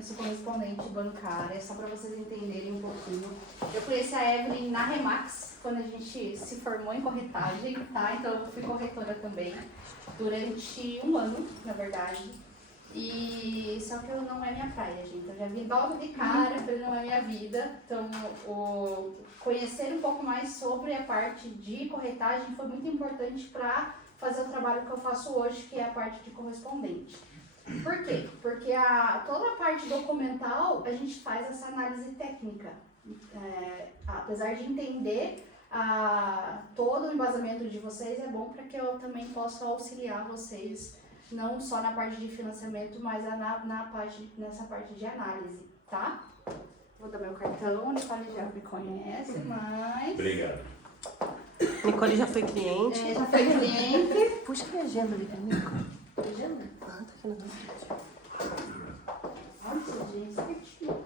eu sou correspondente bancária, só para vocês entenderem um pouquinho. Eu conheci a Evelyn na Remax, quando a gente se formou em corretagem, tá? Então eu fui corretora também, durante um ano, na verdade. E só que eu não é minha praia, gente. Eu já vi logo de cara, falei, não é minha vida. Então, conhecer um pouco mais sobre a parte de corretagem foi muito importante para fazer o trabalho que eu faço hoje, que é a parte de correspondente. Por quê? Porque toda a parte documental, a gente faz essa análise técnica. Apesar de entender todo o embasamento de vocês, é bom para que eu também possa auxiliar vocês, não só na parte de financiamento, mas nessa parte de análise, tá? Vou dar meu cartão, a Nicole já me conhece, mas... Obrigado. Nicole já foi cliente. Já foi cliente. Puxa a agenda ali pra mim, Nicole. Agenda? Ah, tá aqui no vídeo. Nossa, gente, certinho.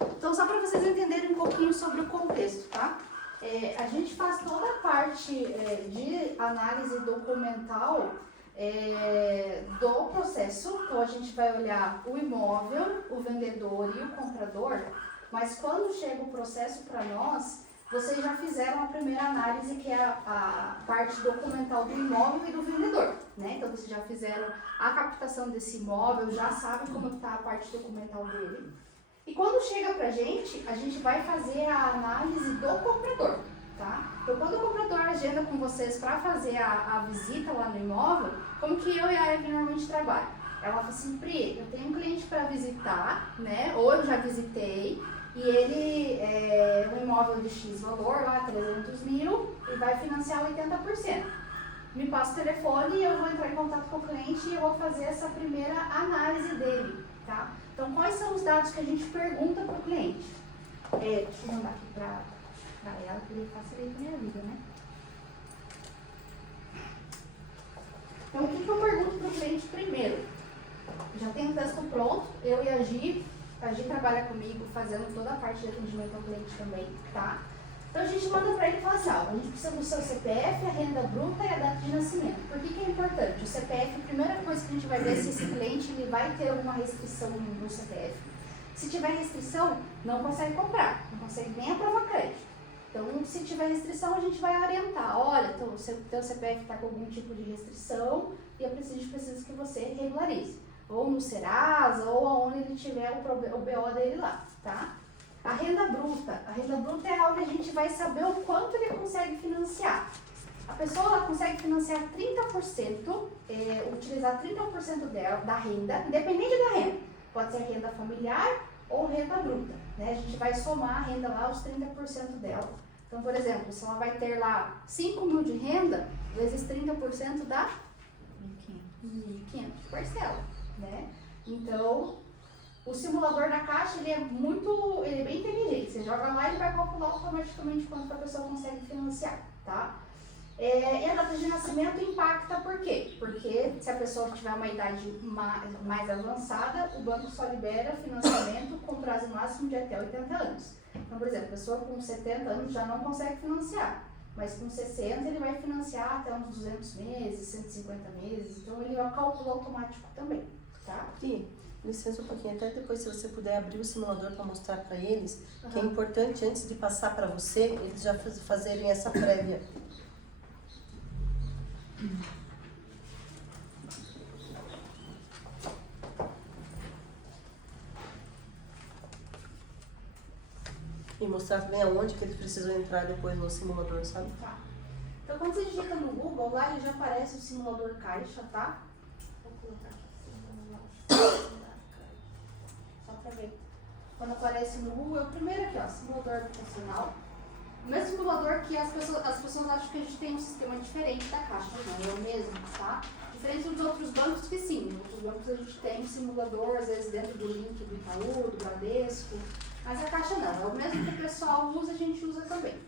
Então, só para vocês entenderem um pouquinho sobre o contexto, tá? A gente faz toda a parte de análise documental do processo. Então, a gente vai olhar o imóvel, o vendedor e o comprador, mas quando chega o processo para nós, vocês já fizeram a primeira análise, que é a parte documental do imóvel e do vendedor, né? Então, vocês já fizeram a captação desse imóvel, já sabem como está a parte documental dele. E quando chega pra gente, a gente vai fazer a análise do comprador, tá? Então, quando o comprador agenda com vocês para fazer a visita lá no imóvel, como que eu e a Evelyn normalmente trabalham? Ela fala assim, Pri, eu tenho um cliente para visitar, né? Ou eu já visitei, e ele um imóvel de X valor, lá 300 mil, e vai financiar 80%. Me passa o telefone e eu vou entrar em contato com o cliente e eu vou fazer essa primeira análise dele, tá? Então, quais são os dados que a gente pergunta para o cliente? Deixa eu mandar aqui para ela, que ele facilita a minha vida, né? Então, o que eu pergunto para o cliente primeiro? Já tem um texto pronto, eu e a Gi trabalha comigo fazendo toda a parte de atendimento ao cliente também, tá? Então a gente manda para ele e fala assim, a gente precisa do seu CPF, a renda bruta e a data de nascimento. Por que é importante? O CPF, a primeira coisa que a gente vai ver se esse cliente ele vai ter alguma restrição no CPF. Se tiver restrição, não consegue comprar, não consegue nem aprovar crédito. Então, se tiver restrição, a gente vai orientar. Olha, então, o teu CPF está com algum tipo de restrição e a gente precisa que você regularize. Ou no Serasa, ou aonde ele tiver o BO dele lá, tá? A renda bruta é algo que a gente vai saber o quanto ele consegue financiar. A pessoa ela consegue financiar 30%, utilizar 30% dela, da renda, independente da renda. Pode ser renda familiar ou renda bruta, né? A gente vai somar a renda lá, os 30% dela. Então, por exemplo, se ela vai ter lá 5 mil de renda, vezes 30% dá 1.500 de parcela, né? Então, o simulador da Caixa, ele é bem inteligente. Você joga lá e ele vai calcular automaticamente quanto a pessoa consegue financiar, tá? E a data de nascimento impacta por quê? Porque se a pessoa tiver uma idade mais avançada, o banco só libera financiamento com prazo máximo de até 80 anos. Então, por exemplo, a pessoa com 70 anos já não consegue financiar, mas com 60 ele vai financiar até uns 200 meses, 150 meses, então ele é um cálculo automático também, tá? E, licença um pouquinho, até depois se você puder abrir o simulador para mostrar para eles, que é importante antes de passar para você, eles já fazerem essa prévia. E mostrar também aonde que eles precisam entrar depois no simulador, sabe? Tá. Então, quando você digita no Google, lá ele já aparece o simulador Caixa, tá? Vou colocar aqui, só pra ver. Quando aparece no Google, é o primeiro aqui, ó, simulador habitacional. O mesmo simulador que as pessoas acham que a gente tem um sistema diferente da Caixa, não, é o mesmo, tá? Diferente dos outros bancos que sim, nos outros bancos a gente tem um simulador, às vezes dentro do link do Itaú, do Bradesco, mas a Caixa não, é o mesmo que o pessoal usa, a gente usa também.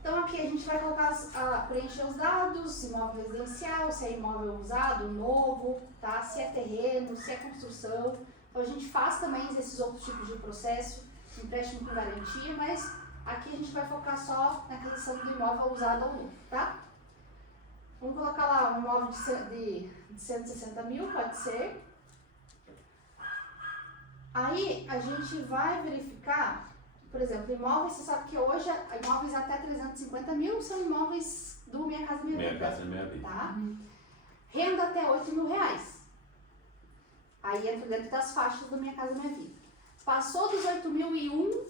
Então aqui a gente vai colocar, preencher os dados, imóvel residencial, se é imóvel usado, novo, tá? Se é terreno, se é construção. Então a gente faz também esses outros tipos de processo, empréstimo com garantia, mas aqui a gente vai focar só na aquisição do imóvel usado ou novo, tá? Vamos colocar lá um imóvel de 160 mil, pode ser. Aí a gente vai verificar, por exemplo, imóveis, você sabe que hoje imóveis até 350 mil são imóveis do Minha Casa Minha Vida. Minha Casa Minha Vida. Tá? Renda até 8 mil reais. Aí entra dentro das faixas do Minha Casa Minha Vida. Passou dos 8.001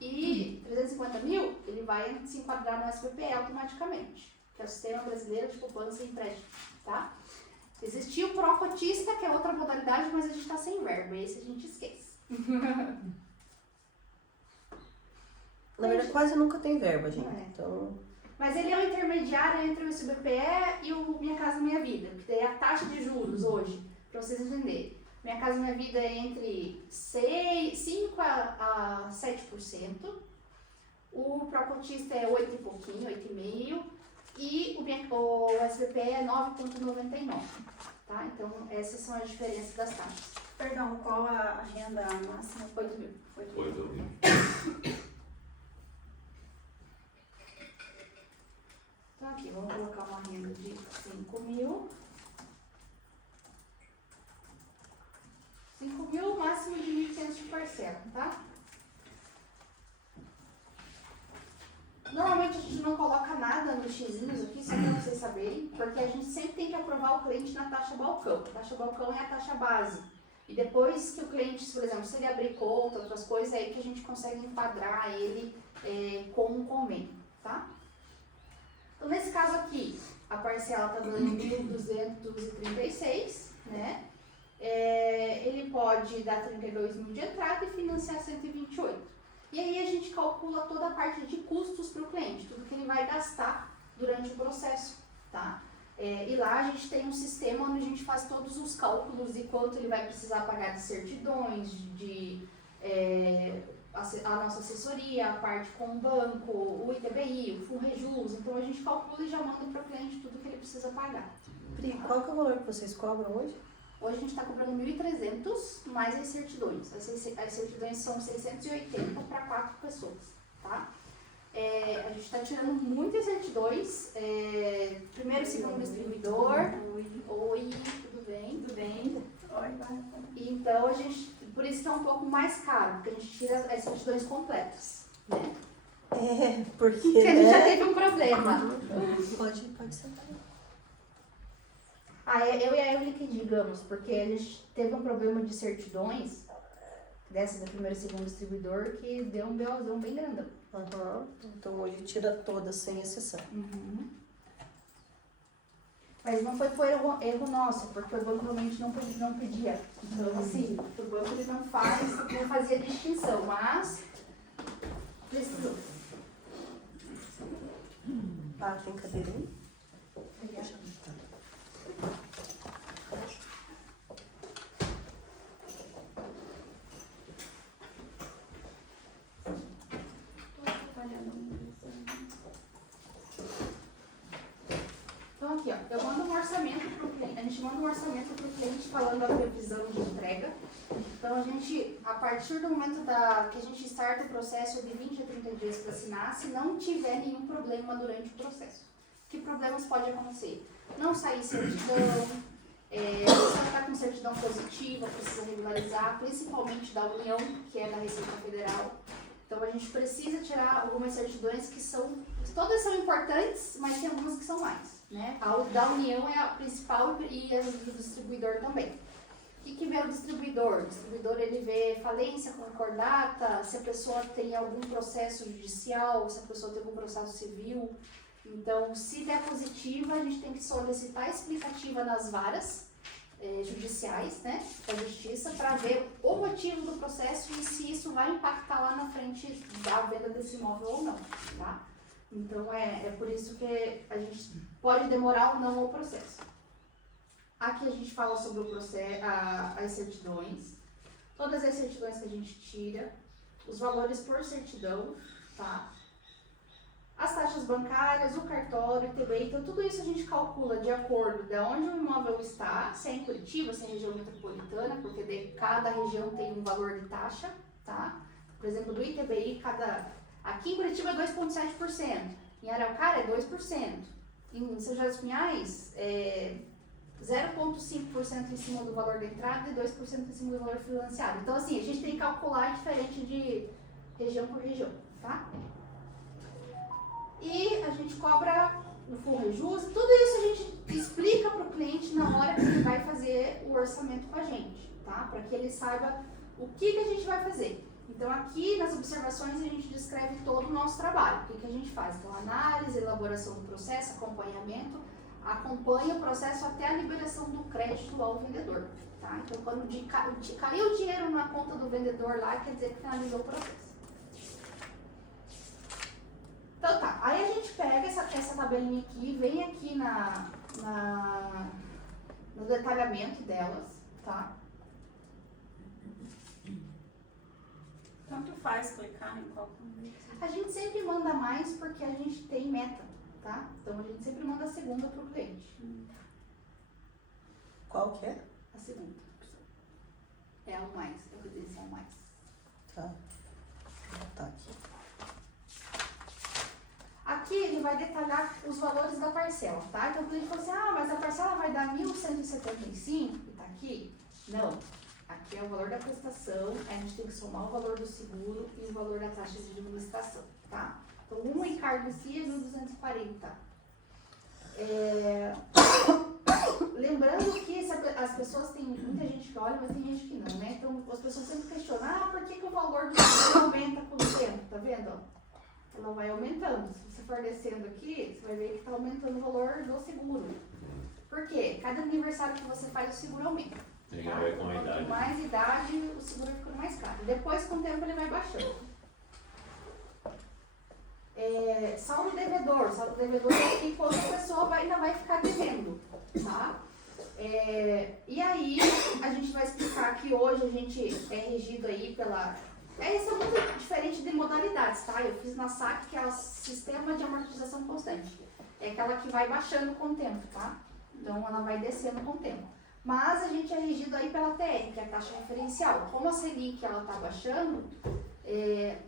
e 350 mil, ele vai se enquadrar no SBPE automaticamente, que é o Sistema Brasileiro de Poupança e Empréstimo, tá? Existia o pró-cotista, que é outra modalidade, mas a gente está sem verba, esse a gente esquece. Na verdade, quase nunca tem verba, gente. É. Então, Mas ele é o intermediário entre o SBPE e o Minha Casa Minha Vida, que tem a taxa de juros hoje, para vocês entenderem. Minha Casa Minha Vida é entre 5 a 7%, o pró-cotista é 8 e pouquinho, 8,5%, e o SBPE é 9,99%. Tá? Então, essas são as diferenças das taxas. Perdão, qual a renda máxima? 8 mil. 8 mil. Então, aqui, vamos colocar uma renda de 5 mil. 5 mil, máximo de 1.500 de parcela, tá? Normalmente a gente não coloca nada nos xizinhos aqui, só para vocês saberem, porque a gente sempre tem que aprovar o cliente na taxa balcão. A taxa balcão é a taxa base. E depois que o cliente, por exemplo, se ele abrir conta, outras coisas, é aí que a gente consegue enquadrar ele com um convênio, tá? Então, nesse caso aqui, a parcela está dando 1.236, né? Ele pode dar 32 mil de entrada e financiar 128. E aí a gente calcula toda a parte de custos para o cliente, tudo que ele vai gastar durante o processo, tá? E lá a gente tem um sistema onde a gente faz todos os cálculos de quanto ele vai precisar pagar de certidões, a nossa assessoria, a parte com o banco, o ITBI, o FUNREJUS. Então a gente calcula e já manda para o cliente tudo que ele precisa pagar. Pri, qual que é o valor que vocês cobram hoje? Hoje a gente está cobrando 1.300 mais as certidões. As certidões são 680 para 4 pessoas, tá? A gente está tirando muitas certidões. Primeiro e segundo distribuidor. Oi, tudo bem? Tudo bem? Oi, Então, por isso que é um pouco mais caro, porque a gente tira as certidões completas, né? Porque Porque a gente já teve um problema. Pode sentar. Eu e a Evelyn que digamos, porque a gente teve um problema de certidões, dessa da primeiro e segundo distribuidor, que deu um BOzão bem grandão. Uhum. Então hoje tira todas, sem exceção. Uhum. Mas não foi por erro nosso, porque o banco realmente não pedia. Então, assim, o banco ele não fazia distinção, mas precisou. Ah, tem cadeirinha? Então aqui, ó, eu mando um orçamento pro cliente, a gente manda um orçamento para o cliente falando a previsão de entrega. Então a partir do momento que a gente starta o processo de 20 a 30 dias para assinar, se não tiver nenhum problema durante o processo. Que problemas podem acontecer? Não sair certidão, a pessoa está com certidão positiva, precisa regularizar, principalmente da União, que é da Receita Federal. Então a gente precisa tirar algumas certidões todas são importantes, mas tem algumas que são mais, né? A da União é a principal e a do distribuidor também. O que vê o distribuidor? O distribuidor ele vê falência concordata, se a pessoa tem algum processo judicial, se a pessoa tem algum processo civil. Então, se der positiva, a gente tem que solicitar explicativa nas varas judiciais, né, da justiça, para ver o motivo do processo e se isso vai impactar lá na frente da venda desse imóvel ou não, tá? Então, é por isso que a gente pode demorar ou não o processo. Aqui a gente fala sobre o processo, as certidões, todas as certidões que a gente tira, os valores por certidão, tá? As taxas bancárias, o cartório, o ITBI, então tudo isso a gente calcula de acordo de onde o imóvel está, se é em Curitiba, se é em região metropolitana, porque de cada região tem um valor de taxa, tá? Por exemplo, do ITBI, aqui em Curitiba é 2,7%, em Araucária é 2%, em São José dos Pinhais, 0,5% em cima do valor da entrada e 2% em cima do valor financiado. Então, assim, a gente tem que calcular diferente de região por região, tá? E a gente cobra no full rejuste, tudo isso a gente explica para o cliente na hora que ele vai fazer o orçamento com a gente, tá? Para que ele saiba o que a gente vai fazer. Então aqui nas observações a gente descreve todo o nosso trabalho, o que a gente faz. Então análise, elaboração do processo, acompanhamento, acompanha o processo até a liberação do crédito ao vendedor, tá? Então quando caiu o dinheiro na conta do vendedor lá, quer dizer que finalizou o processo. Então tá, aí a gente pega essa tabelinha aqui, vem aqui no detalhamento delas, tá? Tanto faz clicar em qual. A gente sempre manda mais porque a gente tem meta, tá? Então a gente sempre manda a segunda pro cliente. Qual que é? A segunda. É o mais, é o residencial mais. Tá. Vou botar aqui. Aqui ele vai detalhar os valores da parcela, tá? Então o cliente fala assim, mas a parcela vai dar 1.175 e tá aqui? Não. Aqui é o valor da prestação, a gente tem que somar o valor do seguro e o valor da taxa de administração, tá? Então um encargo em si é 1.240. Lembrando que as pessoas, tem muita gente que olha, mas tem gente que não, né? Então as pessoas sempre questionam, por que o valor do seguro aumenta com o tempo? Tá vendo? Ela vai aumentando. Se você for descendo aqui, você vai ver que está aumentando o valor do seguro. Por quê? Cada aniversário que você faz, o seguro aumenta. Tem a ver com a idade. Quanto mais idade, o seguro vai ficando mais caro. Depois, com o tempo, ele vai baixando. Saldo devedor. Saldo devedor é que quando a pessoa ainda vai ficar devendo, tá? E aí, a gente vai explicar que hoje a gente é regido aí pela... Isso é muito diferente de modalidades, tá? Eu fiz na SAC, que é o Sistema de Amortização Constante. É aquela que vai baixando com o tempo, tá? Então, ela vai descendo com o tempo. Mas a gente é regido aí pela TR, que é a taxa referencial. Como a Selic ela está baixando,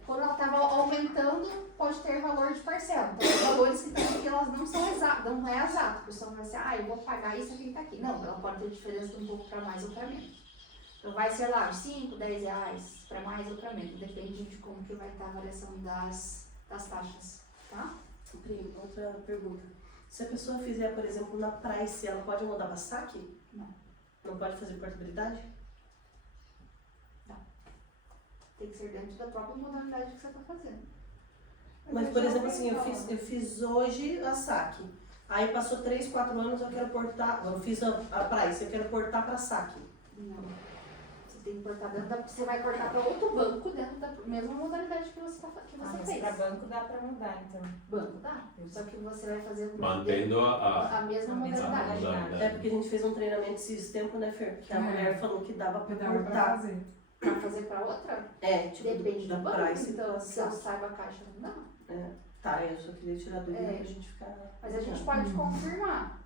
quando ela estava aumentando, pode ter valor de parcela. Então, os valores que estão aqui, elas não são exatos, não é exato. A pessoa vai assim, eu vou pagar isso aqui que está aqui. Não, ela pode ter diferença de um pouco para mais ou para menos. Então, vai ser lá, 5, 10 reais, para mais ou para menos. Depende de como que vai estar a variação das taxas, tá? Pri, outra pergunta. Se a pessoa fizer, por exemplo, na Price, ela pode mudar para saque? Não. Não pode fazer portabilidade? Não. Tem que ser dentro da própria modalidade que você está fazendo. Mas, por exemplo, assim, eu fiz hoje a saque. Aí passou 3, 4 anos, eu quero portar, eu fiz a Price, eu quero portar para saque. Não. Você tem que portar você vai portar para outro banco dentro da mesma modalidade que você Mas fez. para banco dá para mudar, então. Banco dá. Só que você vai fazer Mantendo a mesma a mesma modalidade. modalidade. É porque a gente fez um treinamento esses tempos, né, Fer? Que a mulher falou que dava para Dá para portar. fazer. Para fazer para outra? Tipo, Depende do banco. Price Então, pra se eu saque. saiba a caixa, não dá. Tá, eu só queria tirar dúvida pra gente ficar... Mas a gente pode confirmar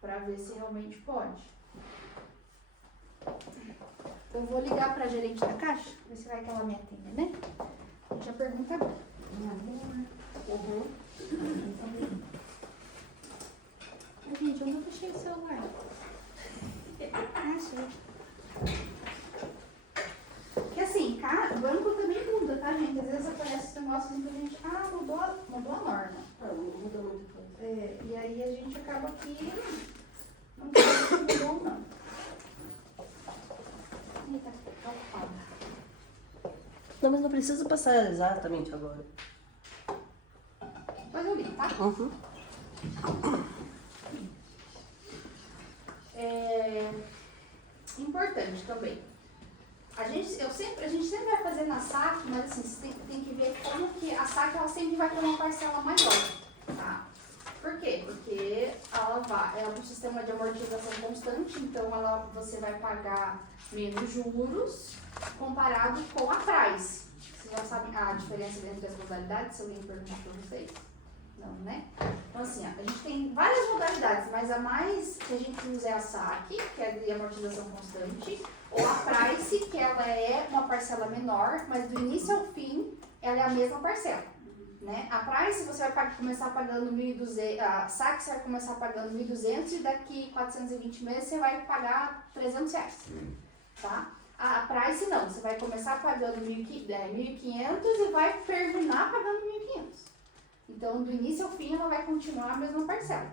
para ver se realmente pode. Eu vou ligar para a gerente da caixa, ver se vai que ela me atende, né? A gente já pergunta agora. Gente, onde eu deixei o celular? Achei. Porque assim, o banco também muda, tá, gente? Às vezes aparece um negócio assim que a gente, mudou a norma. Não muda muita coisa. E aí a gente acaba que não sabe se mudou ou não. Eita, tá ocupado. Não, mas não precisa passar exatamente agora. Depois eu ligo, tá? Importante também. A gente sempre vai fazer na SAC, mas assim, você tem que ver como que a SAC ela sempre vai ter uma parcela maior, tá? Por quê? Porque é um sistema de amortização constante, então você vai pagar menos juros comparado com a Price. Vocês já sabem a diferença entre as modalidades, se alguém perguntar para vocês? Não, né? Então assim, a gente tem várias modalidades, mas a mais que a gente usa é a SAC, que é de amortização constante, ou a Price, que ela é uma parcela menor, mas do início ao fim ela é a mesma parcela. né? A Price você vai começar pagando 1.200, a SAC você vai começar pagando 1.200 e daqui 420 meses você vai pagar R$300, tá? A Price não, você vai começar pagando 1.500 e vai terminar pagando 1.500. Então, do início ao fim, ela vai continuar a mesma parcela.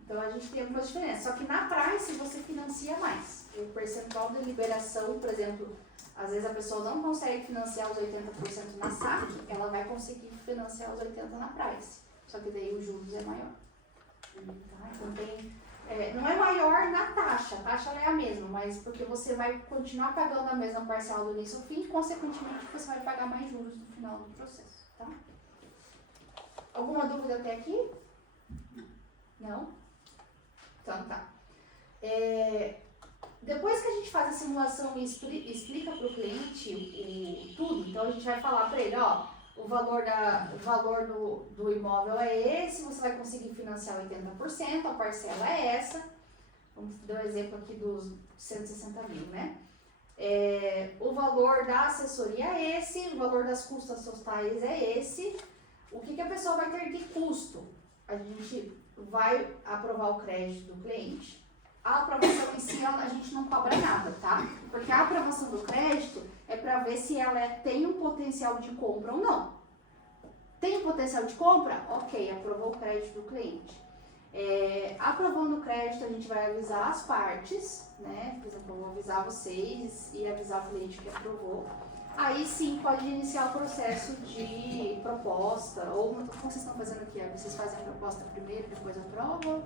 Então, a gente tem algumas diferenças. Só que na Price, você financia mais. O percentual de liberação, por exemplo, às vezes a pessoa não consegue financiar os 80% na SAC, ela vai conseguir financiar os 80% na Price. Só que daí os juros é maior. Tá? Então, não é maior na taxa, a taxa é a mesma, mas porque você vai continuar pagando a mesma parcela do início ao fim, e consequentemente você vai pagar mais juros no final do processo, tá? Alguma dúvida até aqui? Não? Então tá. Depois que a gente faz a simulação e explica para o cliente tudo, então a gente vai falar para ele, ó, o valor do imóvel é esse, você vai conseguir financiar 80%, a parcela é essa. Vamos dar um exemplo aqui dos 160 mil, né? O valor da assessoria é esse, o valor das custas totais é esse. O que a pessoa vai ter de custo? A gente vai aprovar o crédito do cliente. A aprovação em si, a gente não cobra nada, tá? Porque a aprovação do crédito é para ver se ela tem um potencial de compra ou não. Tem um potencial de compra? Ok, aprovou o crédito do cliente. Aprovando o crédito, a gente vai avisar as partes, né? Por exemplo, eu vou avisar vocês e avisar o cliente que aprovou. Aí sim pode iniciar o processo de proposta, ou como vocês estão fazendo aqui? Vocês fazem a proposta primeiro, depois aprovam?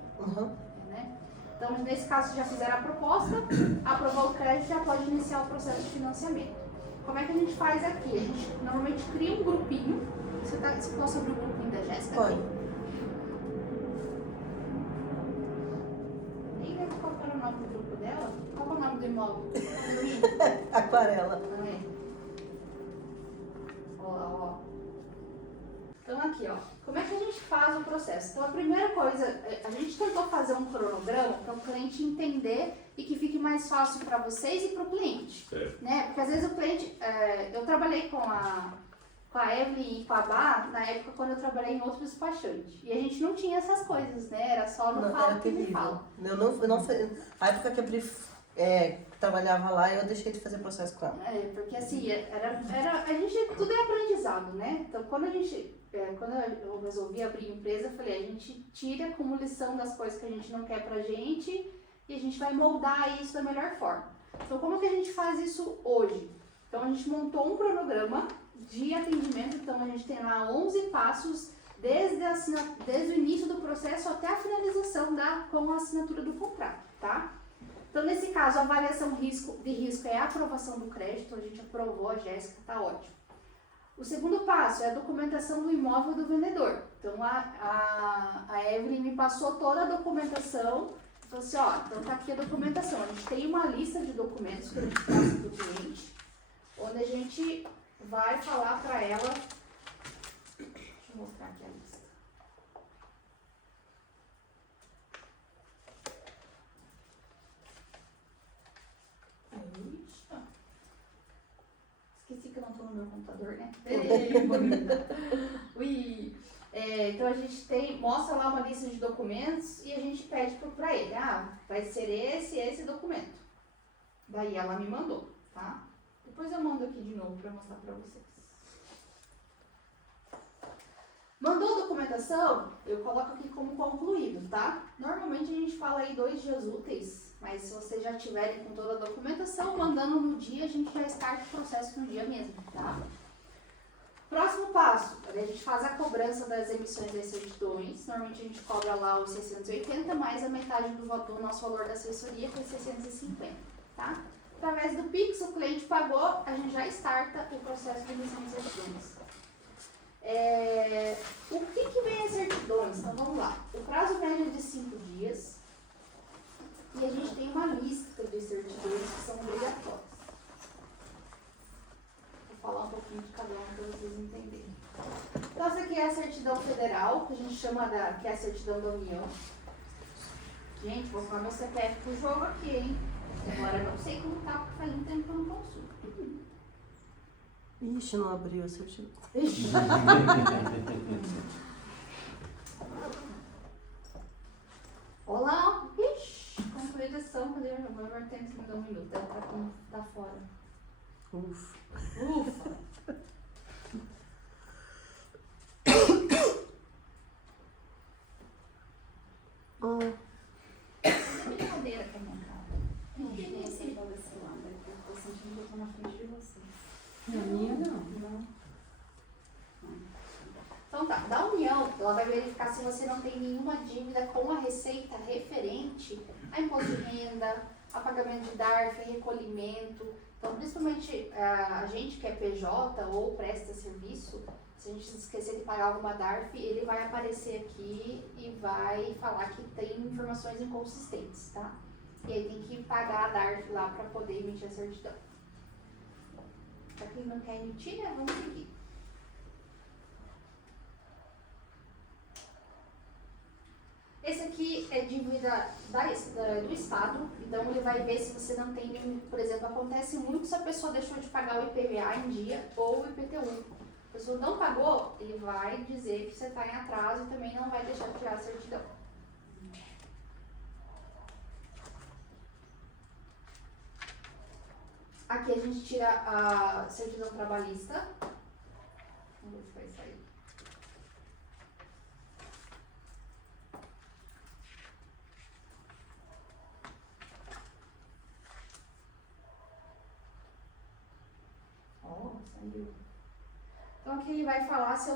Né? Então, nesse caso, já fizeram a proposta, aprovou o crédito, já pode iniciar o processo de financiamento. Como é que a gente faz aqui? A gente normalmente cria um grupinho. Você falou sobre o grupinho da Jéssica? Pode. Nem lembro qual era o nome do grupo dela. Qual é o nome do imóvel? Aquarela. Ó. Então aqui, ó, como é que a gente faz o processo? Então a primeira coisa, a gente tentou fazer um cronograma para o cliente entender e que fique mais fácil para vocês e para o cliente, né? Porque às vezes o cliente, eu trabalhei com a Evelyn e com a Bá na época quando eu trabalhei em outro despachante e a gente não tinha essas coisas, né? Era só no fala que me fala. A época que a Pri trabalhava lá, eu deixei de fazer processo com ela. Porque assim, a gente, tudo é aprendizado, né? Então quando eu resolvi abrir empresa, eu falei, a gente tira como lição das coisas que a gente não quer pra gente e a gente vai moldar isso da melhor forma. Então como que a gente faz isso hoje? Então a gente montou um cronograma de atendimento, então a gente tem lá 11 passos desde o início do processo até a finalização com a assinatura do contrato, tá? Então, nesse caso, a avaliação de risco é a aprovação do crédito, a gente aprovou, a Jéssica, tá ótimo. O segundo passo é a documentação do imóvel do vendedor. Então, a Evelyn me passou toda a documentação, falou assim, ó, então tá aqui a documentação. A gente tem uma lista de documentos que a gente passa para o cliente, onde a gente vai falar para ela, deixa eu mostrar aqui a lista. Esqueci que eu não estou no meu computador, né? Ui. Então a gente mostra lá uma lista de documentos e a gente pede para ele, vai ser esse documento. Daí ela me mandou, tá? Depois eu mando aqui de novo para mostrar para vocês. Mandou a documentação, eu coloco aqui como concluído, tá? Normalmente a gente fala aí 2 dias úteis, mas se vocês já tiverem com toda a documentação, mandando no dia, a gente já starta o processo no dia mesmo, tá? Próximo passo, a gente faz a cobrança das emissões das certidões. Normalmente a gente cobra lá os 680, mais a metade do nosso valor da assessoria, que é 650, tá? Através do Pix, o cliente pagou, a gente já starta o processo de emissão de certidões. O que vem as certidões? Então vamos lá. O prazo médio é de 5 dias e a gente tem uma lista de certidões que são obrigatórias. Vou falar um pouquinho de cada uma para vocês entenderem. Então essa aqui é a certidão federal, que a gente chama que é a certidão da União. Gente, vou falar meu CPF pro jogo aqui, hein? Agora eu não sei como tá, porque faz um tempo que eu não consulto. Ixi, não abriu a certidão. Ixi. Olá. Ixi. Concluída a sessão, cadê o meu tempo? Me dá um minuto. Ela tá fora. Ufa. Ufa. Brincadeira com a minha cara. Não, eu não sei qual desse lado. Eu tô sentindo que eu tô na frente de vocês. Na minha não. Não. Então tá, da União, ela vai verificar se você não tem nenhuma dívida com a Receita referente a imposto de renda, a pagamento de DARF, recolhimento. Então, principalmente a gente que é PJ ou presta serviço, se a gente esquecer de pagar alguma DARF, ele vai aparecer aqui e vai falar que tem informações inconsistentes, tá? E aí tem que pagar a DARF lá para poder emitir a certidão. Pra quem não quer emitir, né, vamos seguir. Esse aqui é dívida do Estado, então ele vai ver se você não tem nenhum, por exemplo, acontece muito se a pessoa deixou de pagar o IPVA em dia ou o IPTU. A pessoa não pagou, ele vai dizer que você está em atraso e também não vai deixar de tirar a certidão. Aqui a gente tira a certidão trabalhista. Vamos ver se vai sair. Saiu. Então aqui ele vai falar se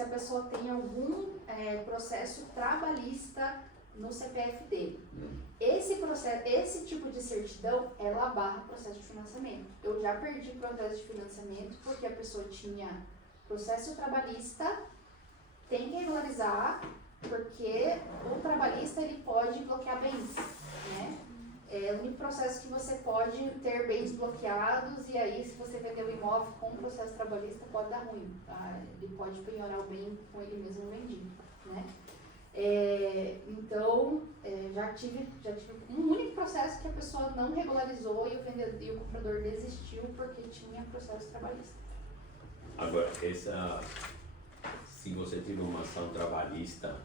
a pessoa tem algum processo trabalhista no CPF dele. Esse tipo de certidão, ela barra processo de financiamento. Eu já perdi processo de financiamento porque a pessoa tinha processo trabalhista, tem que regularizar, porque o trabalhista ele pode bloquear bens, né? É o único processo que você pode ter bens bloqueados e aí se você vender o imóvel com processo trabalhista pode dar ruim, tá? Ele pode penhorar o bem com ele mesmo vendido, né? Então, já tive um único processo que a pessoa não regularizou e o comprador desistiu porque tinha processo trabalhista. Agora, se você tiver uma ação trabalhista,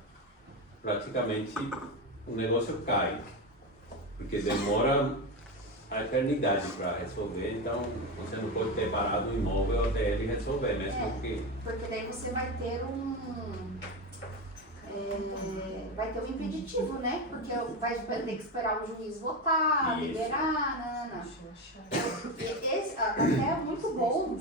praticamente o negócio cai, porque demora a eternidade para resolver, então você não pode ter parado o imóvel até ele resolver, mesmo que... Porque daí você vai ter vai ter um impeditivo, né? Porque vai ter que esperar o juiz votar, Isso. liberar, até é muito bom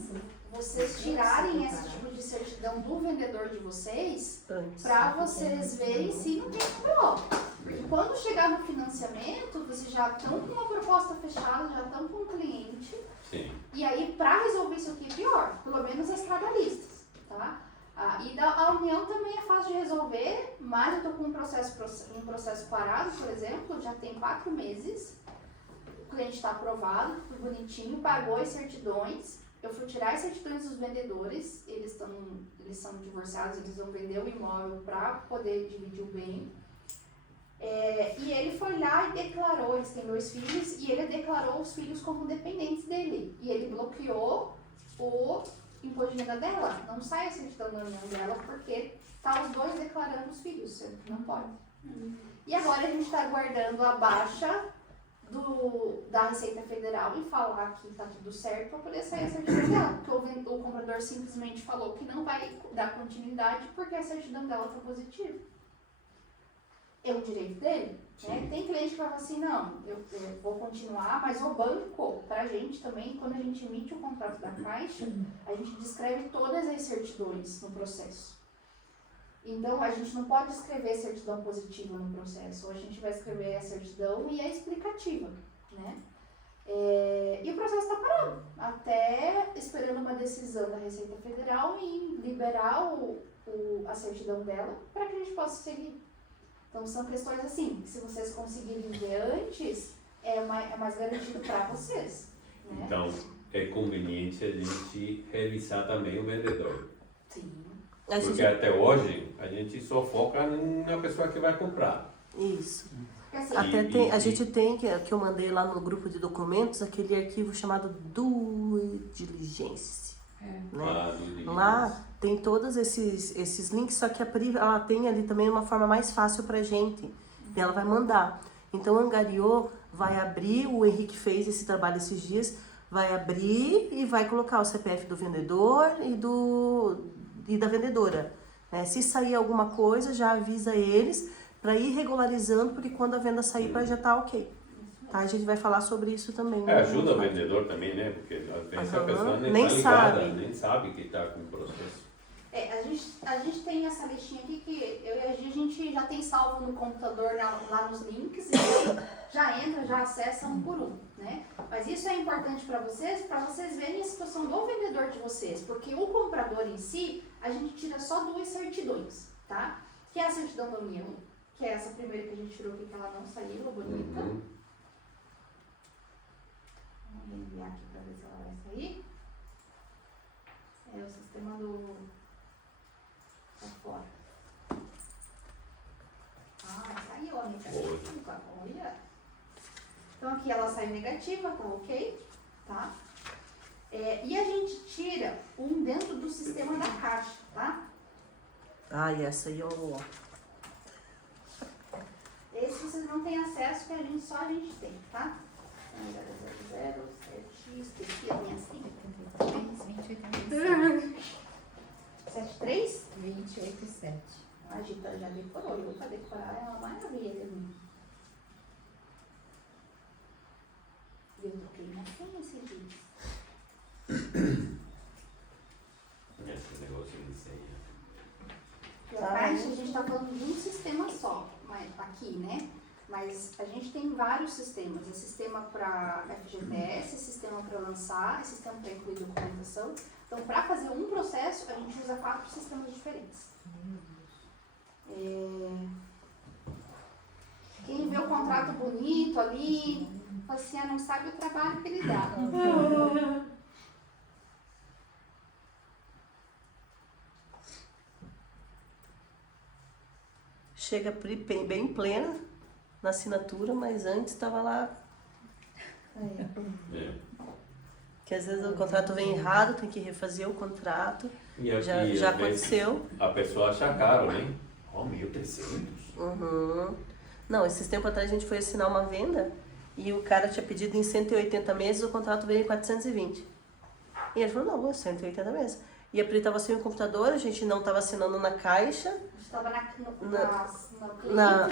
vocês tirarem esse tipo de certidão do vendedor de vocês para vocês verem se não tem problema. Porque quando chegar no financiamento, vocês já estão com uma proposta fechada, já estão com um cliente. Sim. E aí, para resolver isso aqui, pior, pelo menos as trabalhistas, tá? E a união também é fácil de resolver, mas eu tô com um processo parado, por exemplo, já tem 4 meses, o cliente está aprovado, tudo bonitinho, pagou as certidões, eu fui tirar as certidões dos vendedores, eles são divorciados, eles vão vender o imóvel para poder dividir o bem. E ele foi lá e declarou, eles têm 2 filhos, e ele declarou os filhos como dependentes dele. E ele bloqueou o imposto de renda dela. Não sai a certidão da união dela, porque tá os 2 declarando os filhos, sendo que não pode. E agora a gente está aguardando a baixa da Receita Federal e falar que tá tudo certo para poder sair a certidão dela. Porque o comprador simplesmente falou que não vai dar continuidade porque a certidão dela tá positiva. É o direito dele, né? Tem cliente que fala assim, não, eu vou continuar, mas o banco, pra gente também, quando a gente emite o contrato da Caixa, a gente descreve todas as certidões no processo. Então, a gente não pode escrever certidão positiva no processo, ou a gente vai escrever a certidão e a explicativa, né? E o processo está parado, até esperando uma decisão da Receita Federal em liberar a certidão dela para que a gente possa seguir. Então, são questões assim, que se vocês conseguirem ver antes, é mais garantido para vocês, né? Então, é conveniente a gente revisar também o vendedor. Sim. Porque até hoje, a gente só foca na pessoa que vai comprar. Isso. Assim, Até a gente tem, que eu mandei lá no grupo de documentos, aquele arquivo chamado Due Diligence. Lá tem todos esses links, só que a Pri, ela tem ali também uma forma mais fácil pra gente. E ela vai mandar. Então, angariou, vai abrir, o Henrique fez esse trabalho esses dias, vai abrir e vai colocar o CPF do vendedor e da vendedora. Se sair alguma coisa, já avisa eles para ir regularizando, porque quando a venda sair, para já estar ok. Tá? A gente vai falar sobre isso também. Ajuda o vendedor também, né? Porque às vezes a pessoa nem tá ligada, nem sabe que está com o processo. A gente tem essa listinha aqui que eu e a gente já tem salvo no computador lá nos links e já entra, já acessa um por um, né? Mas isso é importante para vocês verem a situação do vendedor de vocês, porque o comprador em si, a gente tira só 2 certidões, tá? Que é a certidão da união, que é essa primeira que a gente tirou aqui, que ela não saiu, bonita. Vamos enviar aqui para ver se ela vai sair. É o sistema do... fora. Saiu, amiga. Olha. Então aqui ela saiu negativa, tá ok? Tá? E a gente tira um dentro do sistema da caixa, tá? E essa aí, ó. Esse vocês não têm acesso, que só a gente tem, tá? 000, 7, esqueci a minha senha. 73? 287. A Gita já decorou, eu vou decorar, é uma maravilha. Eu toquei na senha esses dias. Esse negócio de senha. A caixa, a gente está falando de um sistema só, aqui, né? Mas a gente tem vários sistemas. É sistema para FGTS, sistema para lançar, sistema para incluir documentação. Então, para fazer um processo, a gente usa 4 sistemas diferentes. Quem vê o contrato bonito ali, fala assim, não sabe o trabalho que ele dá. Chega bem plena na assinatura, mas antes estava lá. Que às vezes o contrato vem errado, tem que refazer o contrato. Já aconteceu. A pessoa acha caro, né? 1.300. Não, esses tempos atrás a gente foi assinar uma venda e o cara tinha pedido em 180 meses, o contrato veio em 420. E ele falou, não, 180 meses. E a Pri estava sem o computador, a gente não estava assinando na caixa. A gente estava na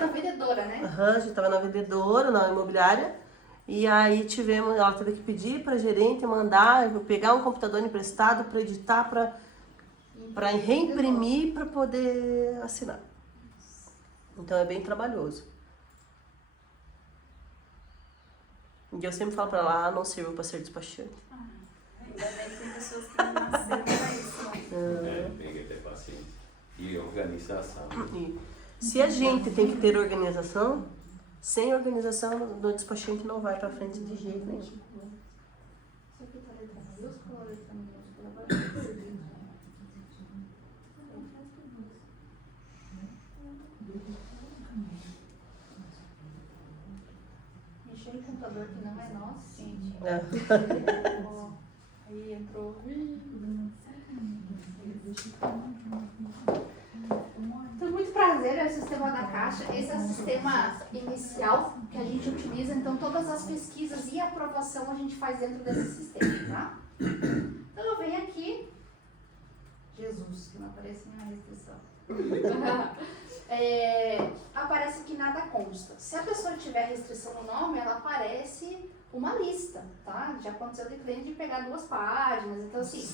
vendedora, né? A gente estava na vendedora, na imobiliária. E aí ela teve que pedir para a gerente mandar, pegar um computador emprestado para editar, para reimprimir, para poder assinar. Então é bem trabalhoso. E eu sempre falo para ela, não serviu para ser despachante. Ainda bem que tem pessoas que não nasceram para isso, né? Tem que ter paciência. E organização. Se a gente tem que ter organização, sem organização, o despachante não vai para frente de jeito nenhum. Isso aqui tá letra maiúscula ou letra minúscula? Agora eu percebi. Mexer em computador que não é nosso, gente. Aí entrou. Então, muito prazer, é o sistema da caixa. Esse é o sistema inicial que a gente utiliza. Então, todas as pesquisas e aprovação a gente faz dentro desse sistema, tá? Então, eu venho aqui. Jesus, que não aparece nenhuma restrição. Aparece que nada consta. Se a pessoa tiver restrição no nome, ela aparece uma lista, tá? Já aconteceu de cliente de pegar 2 páginas. Então, assim,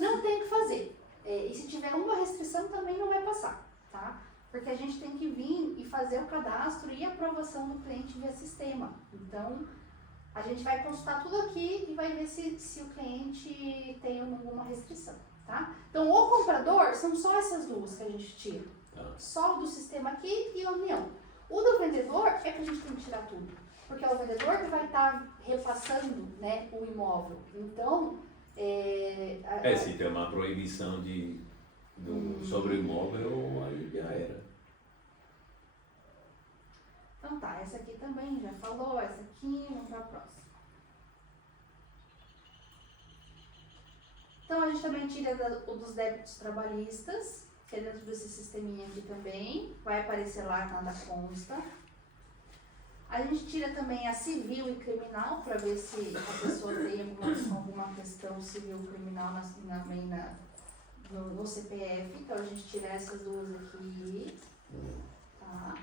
não tem o que fazer. E se tiver uma restrição, também não vai passar, tá? Porque a gente tem que vir e fazer o cadastro e a aprovação do cliente via sistema. Então, a gente vai consultar tudo aqui e vai ver se o cliente tem alguma restrição, tá? Então, o comprador, são só essas 2 que a gente tira. Só o do sistema aqui e a união. O do vendedor é que a gente tem que tirar tudo. Porque é o vendedor que vai estar repassando, né, o imóvel. Então, se tem uma proibição sobre o imóvel, aí já era. Então tá, essa aqui também já falou, essa aqui, vamos para a próxima. Então a gente também tira o dos débitos trabalhistas, que é dentro desse sisteminha aqui também, vai aparecer lá, nada consta. A gente tira também a civil e criminal, para ver se a pessoa tem alguma questão civil ou criminal no CPF. Então a gente tira essas duas aqui. Tá?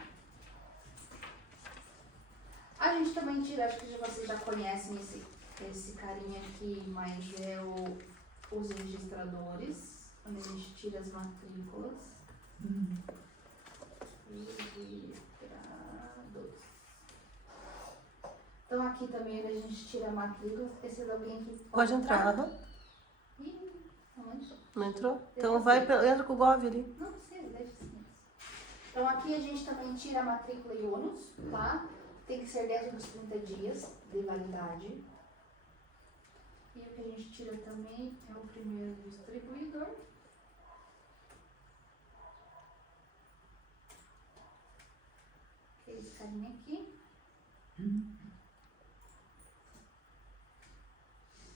A gente também tira, acho que vocês já conhecem esse carinha aqui, mas é os registradores, quando a gente tira as matrículas. Registradores. Então aqui também a gente tira a matrícula. Esse de alguém que Pode entrar. Ih, não entrou. Não entrou? Então entra com o Gov ali. Não precisa, deixa assim. Então aqui a gente também tira a matrícula e ônus, tá? Tem que ser dentro dos 30 dias de validade. E o que a gente tira também é o primeiro distribuidor. Que é esse carinha aqui.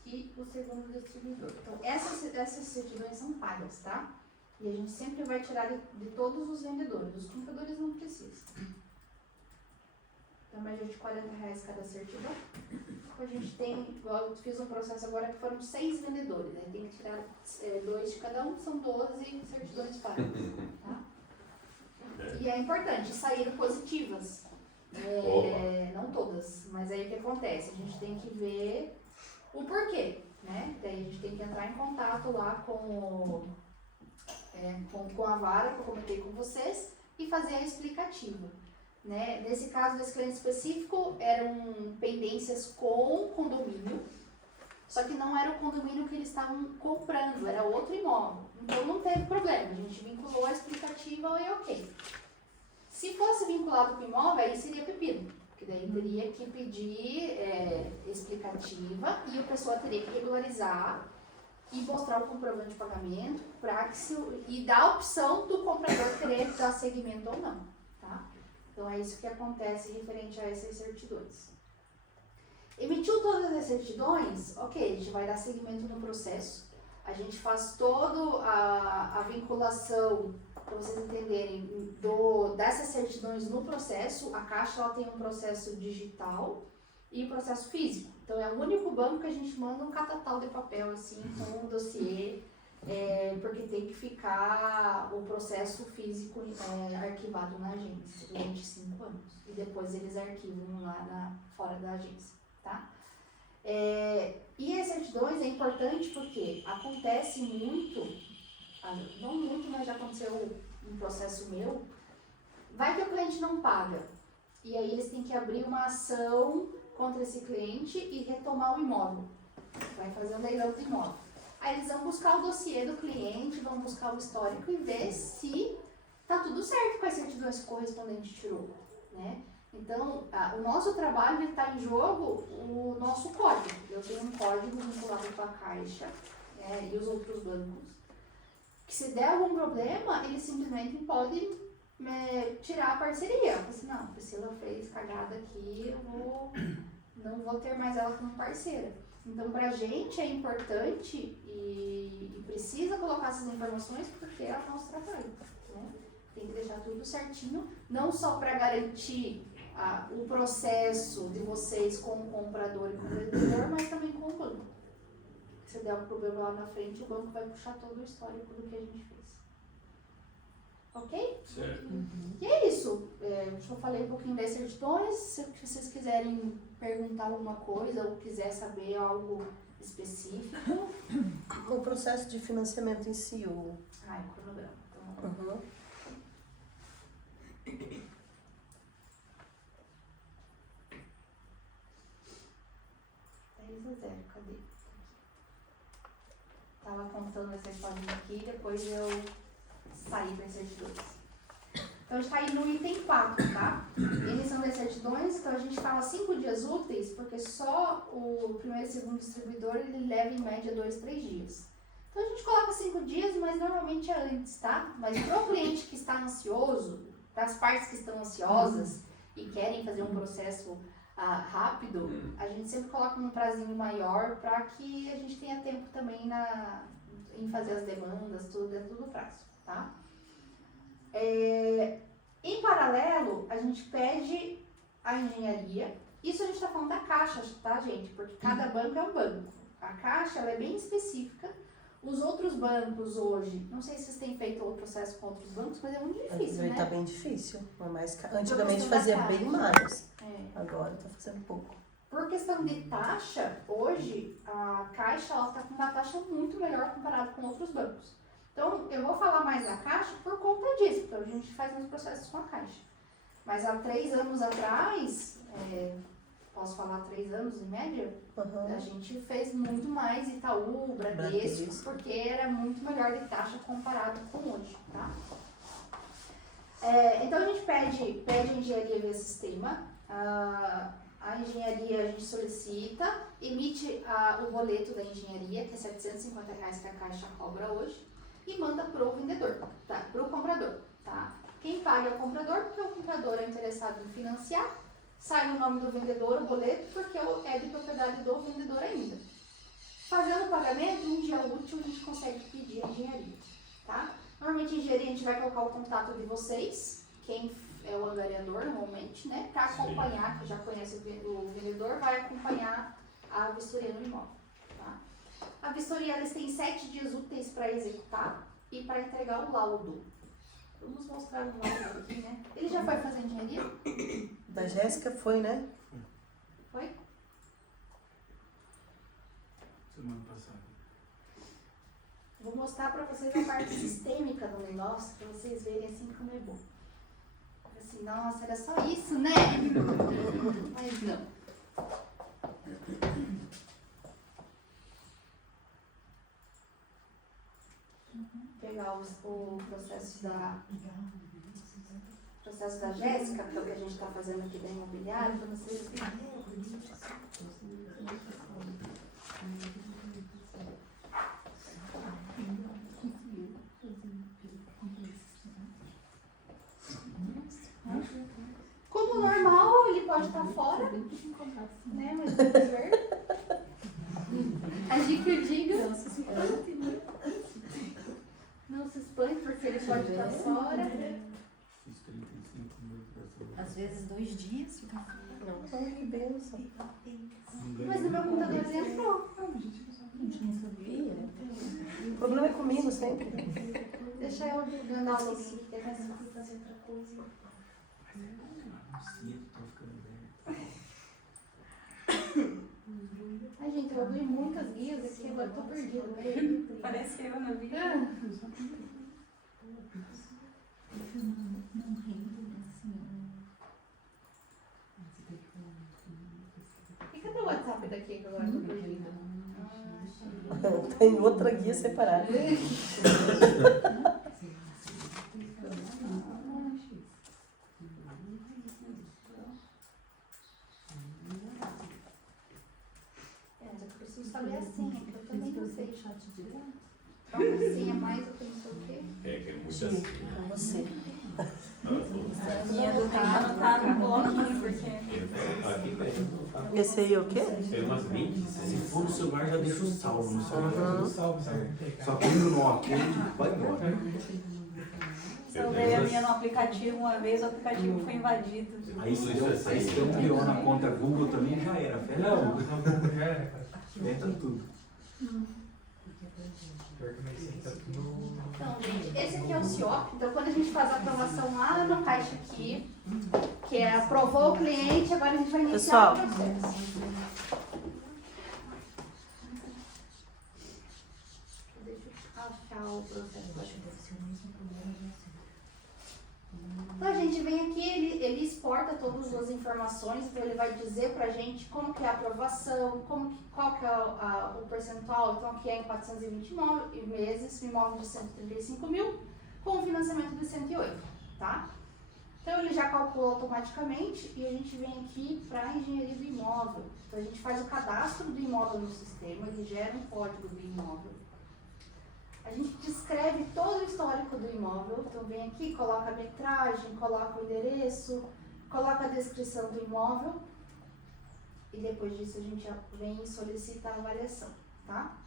E o segundo distribuidor. Então, essas certidões são pagas, tá? E a gente sempre vai tirar de todos os vendedores. Os compradores não precisam. Então, média de R$40 cada certidão. A gente tem, igual eu fiz um processo agora que foram 6 vendedores, né? Tem que tirar 2 de cada um, são 12 certidões pagas, tá? E é importante, saíram positivas. Não todas, mas aí o que acontece? A gente tem que ver o porquê, né? Daí a gente tem que entrar em contato lá com a vara, que eu comentei com vocês, e fazer a explicativa. Né? Nesse caso desse cliente específico, eram pendências com condomínio, só que não era o condomínio que eles estavam comprando, era outro imóvel. Então não teve problema, a gente vinculou a explicativa e ok. Se fosse vinculado com o imóvel, aí seria pepino, porque daí teria que pedir explicativa e a pessoa teria que regularizar e mostrar o comprovante de pagamento e dar a opção do comprador querer dar seguimento ou não. Tá? Então é isso que acontece referente a essas certidões. Emitiu todas as certidões, ok, a gente vai dar seguimento no processo. A gente faz toda a vinculação, para vocês entenderem, dessas certidões no processo. A Caixa ela tem um processo digital e um processo físico. Então é o único banco que a gente manda um catatal de papel assim, com um dossiê, porque tem que ficar o processo físico arquivado na agência durante 5 anos. E depois eles arquivam lá fora da agência. Tá? E as certidões é importante porque acontece muito, não muito, mas já aconteceu um processo meu, vai que o cliente não paga, e aí eles têm que abrir uma ação contra esse cliente e retomar o imóvel, vai fazer um leilão do imóvel. Aí eles vão buscar o dossiê do cliente, vão buscar o histórico e ver se tá tudo certo com as certidões que o correspondente tirou, né? Então, o nosso trabalho está em jogo o nosso código. Eu tenho um código vinculado com a Caixa e os outros bancos, que se der algum problema, eles simplesmente podem tirar a parceria. Eu assim, não, a Priscila fez cagada aqui, não vou ter mais ela como parceira. Então, pra gente é importante e precisa colocar essas informações porque é o nosso trabalho, né? Tem que deixar tudo certinho, não só para garantir o processo de vocês com o comprador e com o vendedor, mas também com o banco. Se der um problema lá na frente, o banco vai puxar todo o histórico do que a gente fez. Ok? Certo. E é isso. Acho que eu falei um pouquinho das certidões. Se vocês quiserem perguntar alguma coisa ou quiser saber algo específico. O processo de financiamento em si, o Cronograma. Então, 10-0, cadê? Tava contando essa historinha aqui, depois eu saí das certidões. Então a gente tá aí no item 4, tá? Emissão das certidões, então a gente fala 5 dias úteis, porque só o primeiro e segundo distribuidor ele leva em média 2-3 dias. Então a gente coloca 5 dias, mas normalmente é antes, tá? Mas para o cliente que está ansioso, para as partes que estão ansiosas e querem fazer um processo rápido, a gente sempre coloca um prazinho maior para que a gente tenha tempo também em fazer as demandas, tudo dentro do prazo, tá? Em paralelo, a gente pede a engenharia. Isso a gente está falando da Caixa, tá, gente? Porque cada banco é um banco. A Caixa, ela é bem específica. Os outros bancos hoje, não sei se vocês têm feito outro processo com outros bancos, mas é muito difícil, né? Tá bem difícil. Antigamente questão da fazia taxa. bem mais. É. Agora tá fazendo pouco. Por questão de taxa, hoje a Caixa está com uma taxa muito melhor comparado com outros bancos. Então, eu vou falar mais da Caixa por conta disso, porque a gente faz uns processos com a Caixa. Mas há 3 anos atrás, posso falar 3 anos em média, a gente fez muito mais Itaú, Bradesco, porque era muito melhor de taxa comparado com hoje, tá? Então, a gente pede a engenharia via sistema. A engenharia a gente solicita, emite o boleto da engenharia, que é R$ 750 que a Caixa cobra hoje, e manda para o vendedor, tá? Para o comprador, tá? Quem paga é o comprador, porque o comprador é interessado em financiar, sai no nome do vendedor o boleto, porque é de propriedade do vendedor ainda. Fazendo o pagamento, um dia útil a gente consegue pedir a engenharia, tá? Normalmente a engenharia a gente vai colocar o contato de vocês, quem é o angariador normalmente, né? Para acompanhar, que já conhece o vendedor, vai acompanhar a vistoria no imóvel, tá? A vistoria, eles têm 7 dias úteis para executar e para entregar o laudo. Vamos mostrar o laudo aqui, né? Ele já foi fazer engenharia? Da Jéssica foi, né? Foi? Semana passada. Vou mostrar para vocês a parte sistêmica do negócio, para vocês verem assim como é bom. Assim, nossa, era só isso, né? Mas não. Pegar o processo da Jéssica, que é o que a gente está fazendo aqui da imobiliária, para vocês verem. Como normal, ele pode estar fora, né? Mas vamos ver. Agir que eu digo. Não se espante, porque ele pode estar fora. Fiz 35 mil para Às vezes 2 dias fica Não, que benção. Mas no meu computador ele entrou. O problema é comigo sempre. Deixa eu mandar o login, que é mais fácil fazer outra coisa. Ai, gente, eu abri muitas guias aqui, agora eu tô perdida. Parece eu na vida. E cadê o WhatsApp daqui que agora eu tô perdida? Tem outra guia separada. Eu preciso saber a senha, que eu também não sei. Troca a senha mais, eu não sei o quê. Que é muito assim. Você. A minha do carro tá no bloquinho, porque Aqui mesmo. Esse aí é o quê? Tem umas 20. Se for no celular, já deixa o salvo no celular. Só quando não atende, vai embora. salvei a minha no aplicativo uma vez, o aplicativo foi invadido. Aí se deu um pior na conta Google também já era. Não, entra tudo. Então, gente, esse aqui é o CIOP. Então, quando a gente faz a aprovação lá no caixa aqui, que é aprovou o cliente, agora a gente vai iniciar o processo. Deixa eu achar o processo. Então, a gente vem aqui, ele exporta todas as informações, então ele vai dizer pra gente como que é a aprovação, qual que é o percentual, então aqui é em 420 meses, imóvel de 135 mil, com financiamento de 108, tá? Então ele já calcula automaticamente e a gente vem aqui para a engenharia do imóvel. Então a gente faz o cadastro do imóvel no sistema, ele gera um código do imóvel. A gente descreve todo o histórico do imóvel, então vem aqui, coloca a metragem, coloca o endereço, coloca a descrição do imóvel e depois disso a gente vem e solicita a avaliação, tá?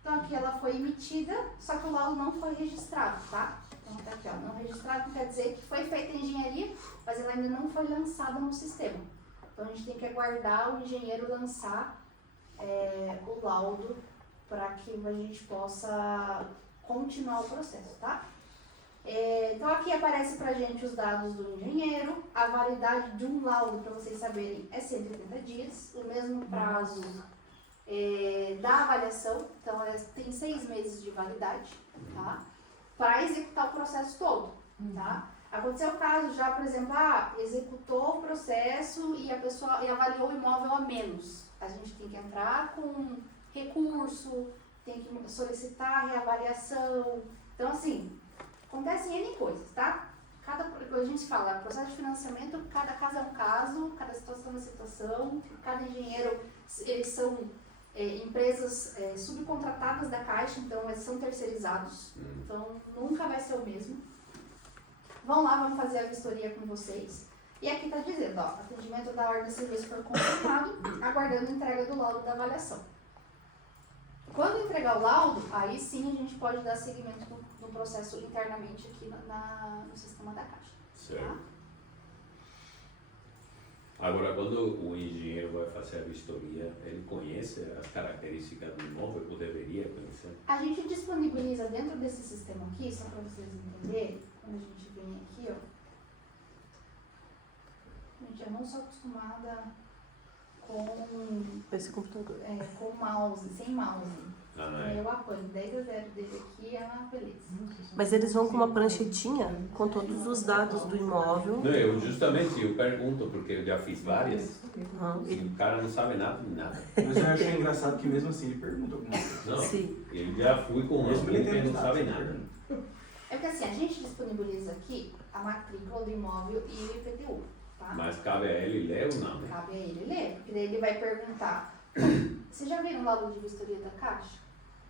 Então aqui ela foi emitida, só que o laudo não foi registrado, tá? Então tá aqui, ó, não registrado não quer dizer que foi feita a engenharia, mas ela ainda não foi lançada no sistema. Então a gente tem que aguardar o engenheiro lançar o laudo para que a gente possa continuar o processo, tá? Então aqui aparece pra gente os dados do engenheiro, a validade de um laudo, para vocês saberem, é 180 dias, o mesmo prazo da avaliação, então tem 6 meses de validade, tá? Para executar o processo todo, tá? Aconteceu o caso já, por exemplo, executou o processo e a pessoa avaliou o imóvel a menos. A gente tem que entrar com recurso, tem que solicitar reavaliação. Então, assim, acontecem N coisas, tá? A gente fala, processo de financiamento, cada caso é um caso, cada situação é uma situação, cada engenheiro, eles são empresas subcontratadas da Caixa, então eles são terceirizados, então nunca vai ser o mesmo. Vão lá, vamos fazer a vistoria com vocês. E aqui está dizendo, ó, atendimento da ordem de serviço foi confirmado, aguardando a entrega do laudo da avaliação. Quando entregar o laudo, aí sim a gente pode dar seguimento no processo internamente aqui no sistema da Caixa. Certo. Tá? Agora, quando o engenheiro vai fazer a vistoria, ele conhece as características do imóvel, ou deveria conhecer? A gente disponibiliza dentro desse sistema aqui, só para vocês entenderem, quando a gente vem aqui, ó. Gente, eu não sou acostumada com Esse computador. com mouse, sem mouse. Ah, Eu apanho 10 a 0 dele aqui, é uma beleza. Mas eles vão com uma pranchetinha com todos os dados do imóvel. Não, eu pergunto, porque eu já fiz várias, Aham. e o cara não sabe nada de nada. Mas eu achei engraçado que mesmo assim ele pergunta alguma coisa. Não, Sim. eu já fui com uma Mesmo ele que tendo não sabe dados, nada. pergunta. É porque assim, a gente disponibiliza aqui a matrícula do imóvel e o IPTU, tá? Mas cabe a ele ler ou não, né? Cabe a ele ler, porque daí ele vai perguntar. Vocês já viram o laudo de vistoria da Caixa?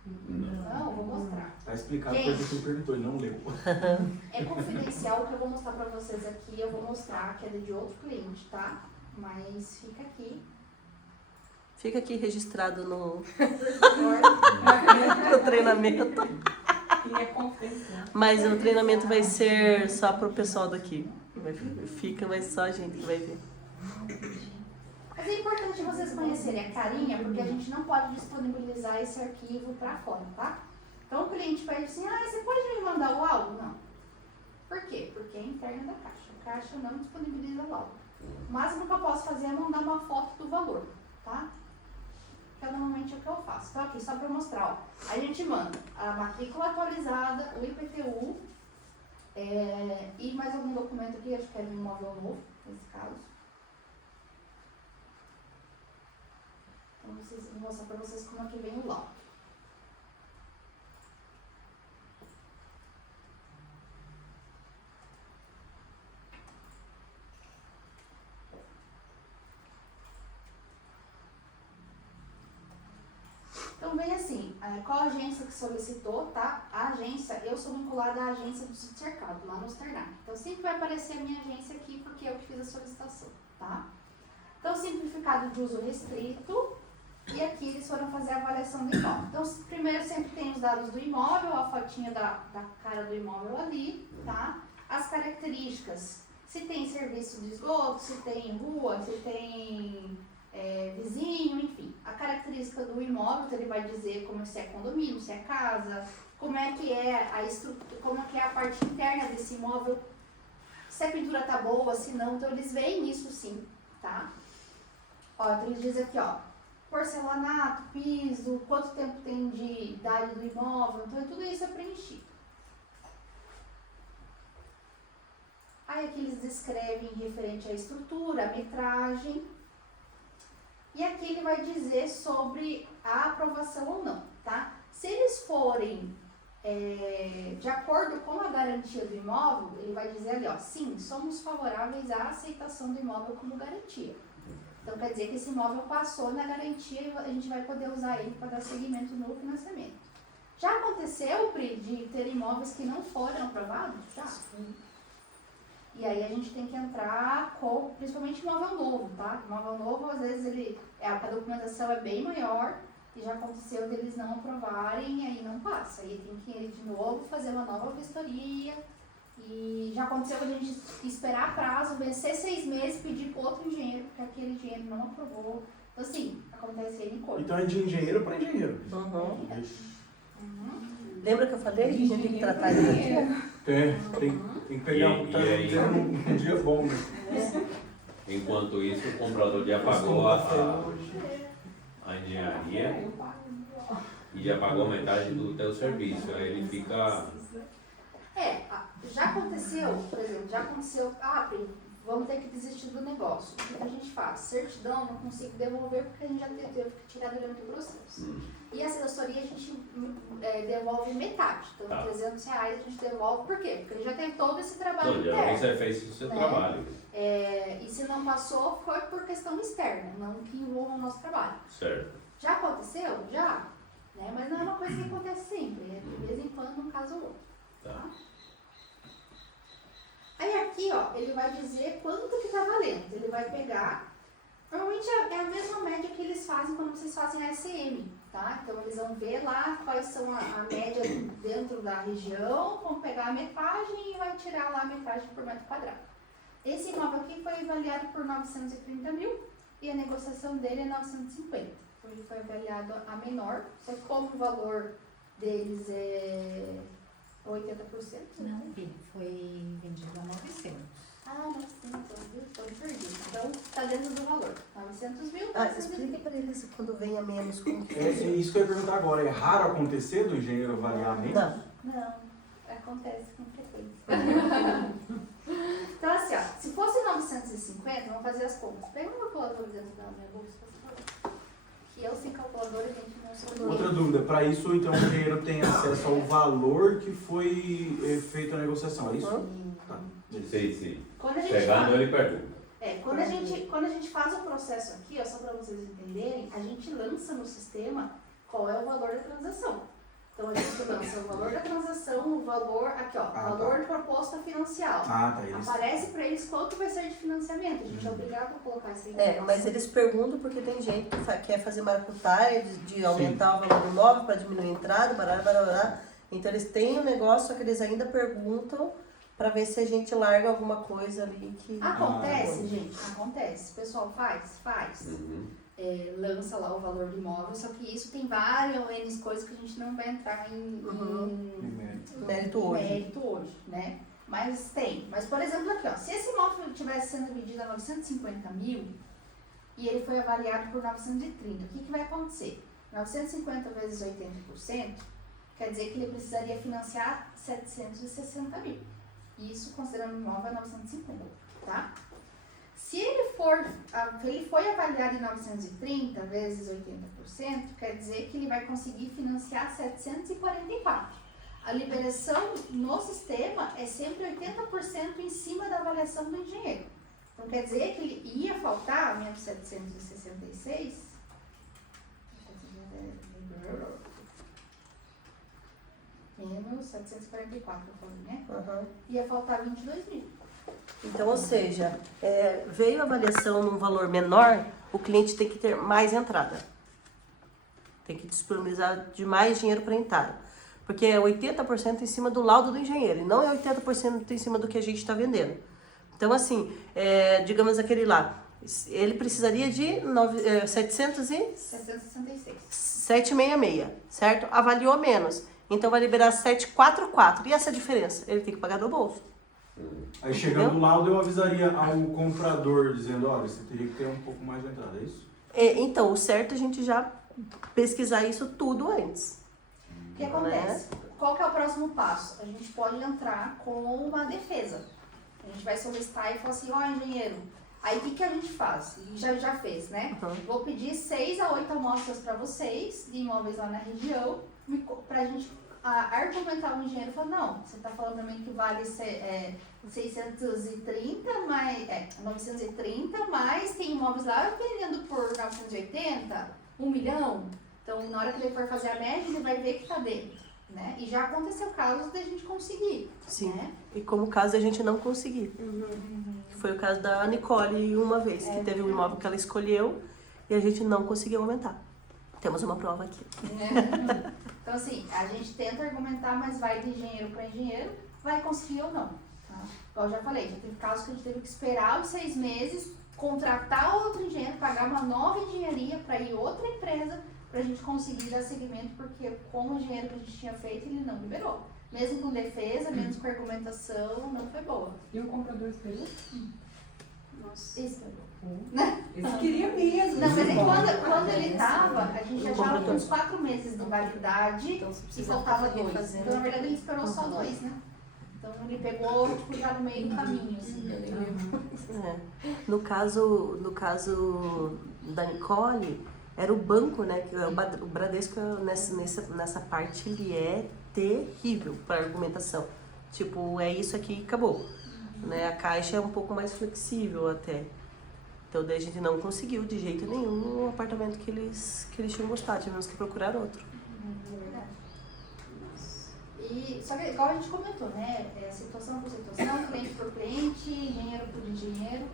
Não, vou mostrar. Tá explicado Gente. porque ele perguntou, ele não leu. É confidencial o que eu vou mostrar pra vocês aqui, eu vou mostrar que é de outro cliente, tá? Mas fica aqui. Fica aqui registrado no Agora, treinamento. E é confidencial. Mas o treinamento vai ser só pro pessoal daqui. Vai só a gente que vai ver. mas é importante vocês conhecerem a carinha, porque a gente não pode disponibilizar esse arquivo pra fora, tá? Então o cliente pede assim, você pode me mandar o laudo? Não. Por quê? Porque é interno da Caixa. A Caixa não disponibiliza o laudo. O máximo que eu posso fazer é mandar uma foto do valor, tá? Que é normalmente o que eu faço. Então aqui, só pra mostrar, ó. A gente manda a matrícula atualizada, o IPTU, e mais algum documento aqui, acho que é um imóvel novo, nesse caso. Então, vou mostrar para vocês como é que vem o laudo. Então, vem assim, qual a agência que solicitou, tá? A agência, eu sou vinculada à agência do Sítio Cercado, lá no Osternac. Então, sempre vai aparecer a minha agência aqui, porque eu que fiz a solicitação, tá? Então, simplificado de uso restrito. E aqui eles foram fazer a avaliação do imóvel. Então, primeiro sempre tem os dados do imóvel, a fotinha da cara do imóvel ali, tá? As características, se tem serviço de esgoto, se tem rua, se tem vizinho, enfim. A característica do imóvel, então ele vai dizer como se é condomínio, se é casa, como é que é a estrutura, como é que é a parte interna desse imóvel, se a pintura tá boa, se não, então eles veem isso sim, tá? Ó, então eles dizem aqui, ó, porcelanato, piso, quanto tempo tem de idade do imóvel, então tudo isso é preenchido. Aí aqui eles descrevem referente à estrutura, a metragem, e aqui ele vai dizer sobre a aprovação ou não, tá? Se eles forem de acordo com a garantia do imóvel, ele vai dizer ali, ó, sim, somos favoráveis à aceitação do imóvel como garantia. Então, quer dizer que esse imóvel passou na garantia e a gente vai poder usar ele para dar seguimento no financiamento. Já aconteceu, Pri, de ter imóveis que não foram aprovados? Já. E aí a gente tem que entrar principalmente imóvel novo, tá? Imóvel novo, às vezes a documentação é bem maior, e já aconteceu deles não aprovarem e aí não passa. Aí tem que ir de novo fazer uma nova vistoria. E já aconteceu que a gente esperar prazo, vencer 6 meses, pedir para outro engenheiro, porque aquele engenheiro não aprovou. Então, assim, acontece N coisa. Então é de engenheiro para engenheiro. Lembra que eu falei que a gente tem que tratar ele? Tem que pegar um, aí? um dia bom, né? Enquanto isso, o comprador já pagou a engenharia e já pagou metade do teu serviço. Aí ele fica... Já aconteceu, por exemplo, vamos ter que desistir do negócio. O que a gente faz? Certidão, não consigo devolver porque a gente já teve que tirar durante o processo. E a assessoria a gente devolve metade. Então, Tá. R$300 a gente devolve. Por quê? Porque ele já teve todo esse trabalho Não, já interno. você fez o seu né? trabalho. E se não passou, foi por questão externa, não que envolva o nosso trabalho. Certo. Já aconteceu? Já. Né? Mas não é uma coisa que acontece sempre. É de vez em quando, um caso ou outro. Tá. Aí aqui, ó, ele vai dizer quanto que tá valendo. Ele vai pegar... Normalmente é a mesma média que eles fazem quando vocês fazem a SM, tá? Então eles vão ver lá quais são a média dentro da região, vão pegar a metragem e vai tirar lá a metragem por metro quadrado. Esse imóvel aqui foi avaliado por 930 mil e a negociação dele é 950. Então ele foi avaliado a menor, só que como o valor deles é 80%. Não, foi vendido a 900. Ah, 900, viu? Tô perdido. Então, tá dentro do valor. 900 mil, Explica para eles quando vem a menos como que É isso que eu ia perguntar agora. É raro acontecer do engenheiro avaliar menos? Não. Não, acontece com frequência. Então, assim, ó, se fosse 950, vamos fazer as contas. Pega uma calculadora dentro da minha bolsa, por favor. Que eu sem calculadora, gente, não sou ninguém. Outra dúvida, para isso então o engenheiro tem acesso ao valor que foi feita a negociação, é isso? Tá. Sim. Quando a gente Chegando, faz, ele pergunta. quando a gente faz o processo aqui, ó, só para vocês entenderem, a gente lança no sistema qual é o valor da transação. Então a gente lança o valor da transação, o valor, aqui ó, valor de proposta financial. Ah, tá. Eles... Aparece para eles quanto vai ser de financiamento. A gente é obrigado a colocar isso aí. mas eles perguntam porque tem gente que quer fazer maracutaia de aumentar o valor do imóvel para diminuir a entrada, barará. Então eles têm um negócio, só que eles ainda perguntam para ver se a gente larga alguma coisa ali que... Acontece, gente, acontece. O pessoal faz. Lança lá o valor do imóvel, só que isso tem várias N coisas que a gente não vai entrar em mérito hoje, né? Mas tem. Mas, por exemplo, aqui, ó, se esse imóvel tivesse sendo vendido a 950 mil e ele foi avaliado por 930, o que vai acontecer? 950 vezes 80% quer dizer que ele precisaria financiar 760 mil. Isso considerando o imóvel a 950, tá? Se ele foi avaliado em 930 vezes 80%, quer dizer que ele vai conseguir financiar 744. A liberação no sistema é sempre 80% em cima da avaliação do engenheiro. Então quer dizer que ele ia faltar menos 766, menos 744, eu falei, né? Ia faltar 22 mil. Então, ou seja, veio a avaliação num valor menor, o cliente tem que ter mais entrada. Tem que disponibilizar de mais dinheiro para entrada. Porque é 80% em cima do laudo do engenheiro, e não é 80% em cima do que a gente está vendendo. Então, assim, digamos aquele lá, ele precisaria de 766. 766, certo? Avaliou menos. Então, vai liberar 744. E essa diferença? Ele tem que pagar do bolso. Aí chegando o laudo, eu avisaria ao comprador, dizendo, olha, você teria que ter um pouco mais de entrada, é isso? Então, o certo é a gente já pesquisar isso tudo antes. O que acontece? Qual que é o próximo passo? A gente pode entrar com uma defesa. A gente vai solicitar e falar assim, engenheiro, aí o que a gente faz? E já fez, né? Vou pedir 6 a 8 amostras para vocês, de imóveis lá na região, pra gente argumentar o engenheiro e falar, não, você tá falando também que vale 630, mais, 930, mas tem imóveis lá vendendo por 980, 1 milhão. Então, na hora que ele for fazer a média, ele vai ver que tá dentro, né? E já aconteceu casos da gente conseguir. Sim, né? E como caso a gente não conseguir. Foi o caso da Nicole uma vez, que teve um imóvel que ela escolheu e a gente não conseguiu aumentar. Temos uma prova aqui. né? Então, assim, a gente tenta argumentar, mas vai de engenheiro para engenheiro, vai conseguir ou não. Tá? Igual eu já falei, já teve casos que a gente teve que esperar os 6 meses, contratar outro engenheiro, pagar uma nova engenharia para ir outra empresa, para a gente conseguir dar seguimento, porque com o engenheiro que a gente tinha feito, ele não liberou. Mesmo com defesa, mesmo com argumentação, não foi boa. E o comprador esperou? Nossa. Isso foi bom. Ele queria mesmo. Não, mas é que Esse quando ele tava, a gente já tava com uns 4 meses de validade Então, se e precisar faltava conseguir 2. fazer, Então, na verdade, ele esperou só 2, né? Então, ele pegou, tipo, já no meio do caminho, assim. É. No caso da Nicole, era o banco, né? Que o Bradesco, nessa parte, ele é terrível para argumentação. Tipo, é isso aqui e acabou. Né? A Caixa é um pouco mais flexível até. Então, daí a gente não conseguiu de jeito nenhum o apartamento que eles tinham gostado. Tivemos que procurar outro. É verdade. E, só que, igual a gente comentou, né? Situação por situação, cliente por cliente, engenheiro por engenheiro.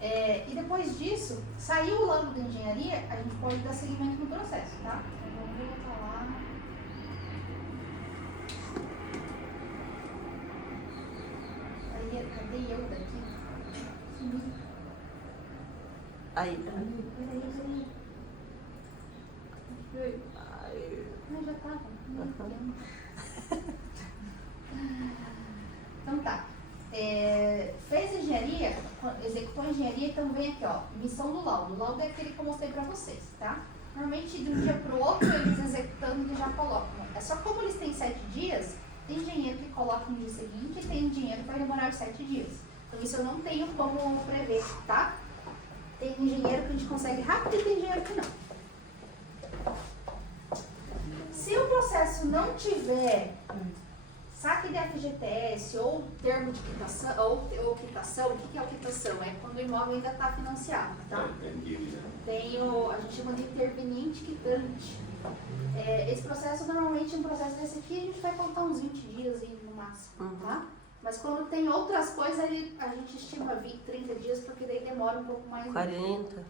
E depois disso, saiu o laudo da engenharia, a gente pode dar seguimento no processo, tá? Então, vamos voltar lá. Aí, cadê eu daqui? Sumi. Aí. Peraí. Mas já tava. Então tá. Fez engenharia, executou a engenharia, então vem aqui, ó, emissão do laudo. O laudo é aquele que eu mostrei pra vocês, tá? Normalmente, de um dia pro outro, eles executando, eles já colocam. É só como eles têm 7 dias, tem engenheiro que coloca no dia seguinte e tem engenheiro que vai demorar os 7 dias. Então, isso eu não tenho como prever, tá? Tem engenheiro que a gente consegue rápido e tem engenheiro que não. Se o processo não tiver saque de FGTS ou termo de quitação, ou quitação, o que é o quitação? É quando o imóvel ainda está financiado, tá? Tem a gente chama de interveniente quitante. Esse processo, normalmente, um processo desse aqui, a gente vai contar uns 20 dias no máximo, tá? Mas quando tem outras coisas, a gente estima 20, 30 dias, porque daí demora um pouco mais. 40.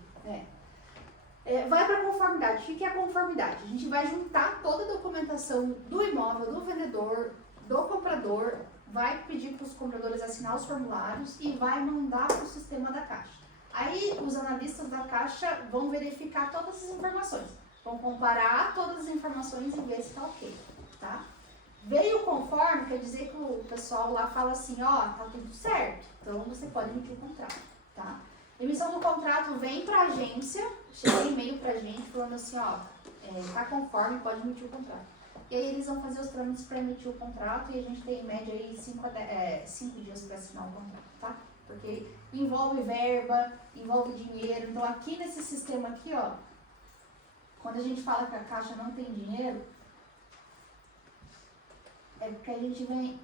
Vai para conformidade. O que é a conformidade? A gente vai juntar toda a documentação do imóvel, do vendedor, do comprador, vai pedir para os compradores assinar os formulários e vai mandar para o sistema da Caixa. Aí os analistas da Caixa vão verificar todas as informações, vão comparar todas as informações e ver se está ok, tá? Veio conforme, quer dizer que o pessoal lá fala assim, ó, tá tudo certo, então você pode emitir o contrato, tá? Emissão do contrato vem para a agência, chega e-mail para a gente falando assim, ó, tá conforme, pode emitir o contrato. E aí eles vão fazer os trâmites para emitir o contrato e a gente tem em média aí 5 dias para assinar o contrato, tá? Porque envolve verba, envolve dinheiro. Então aqui nesse sistema aqui, ó, quando a gente fala que a Caixa não tem dinheiro, é porque a gente vem...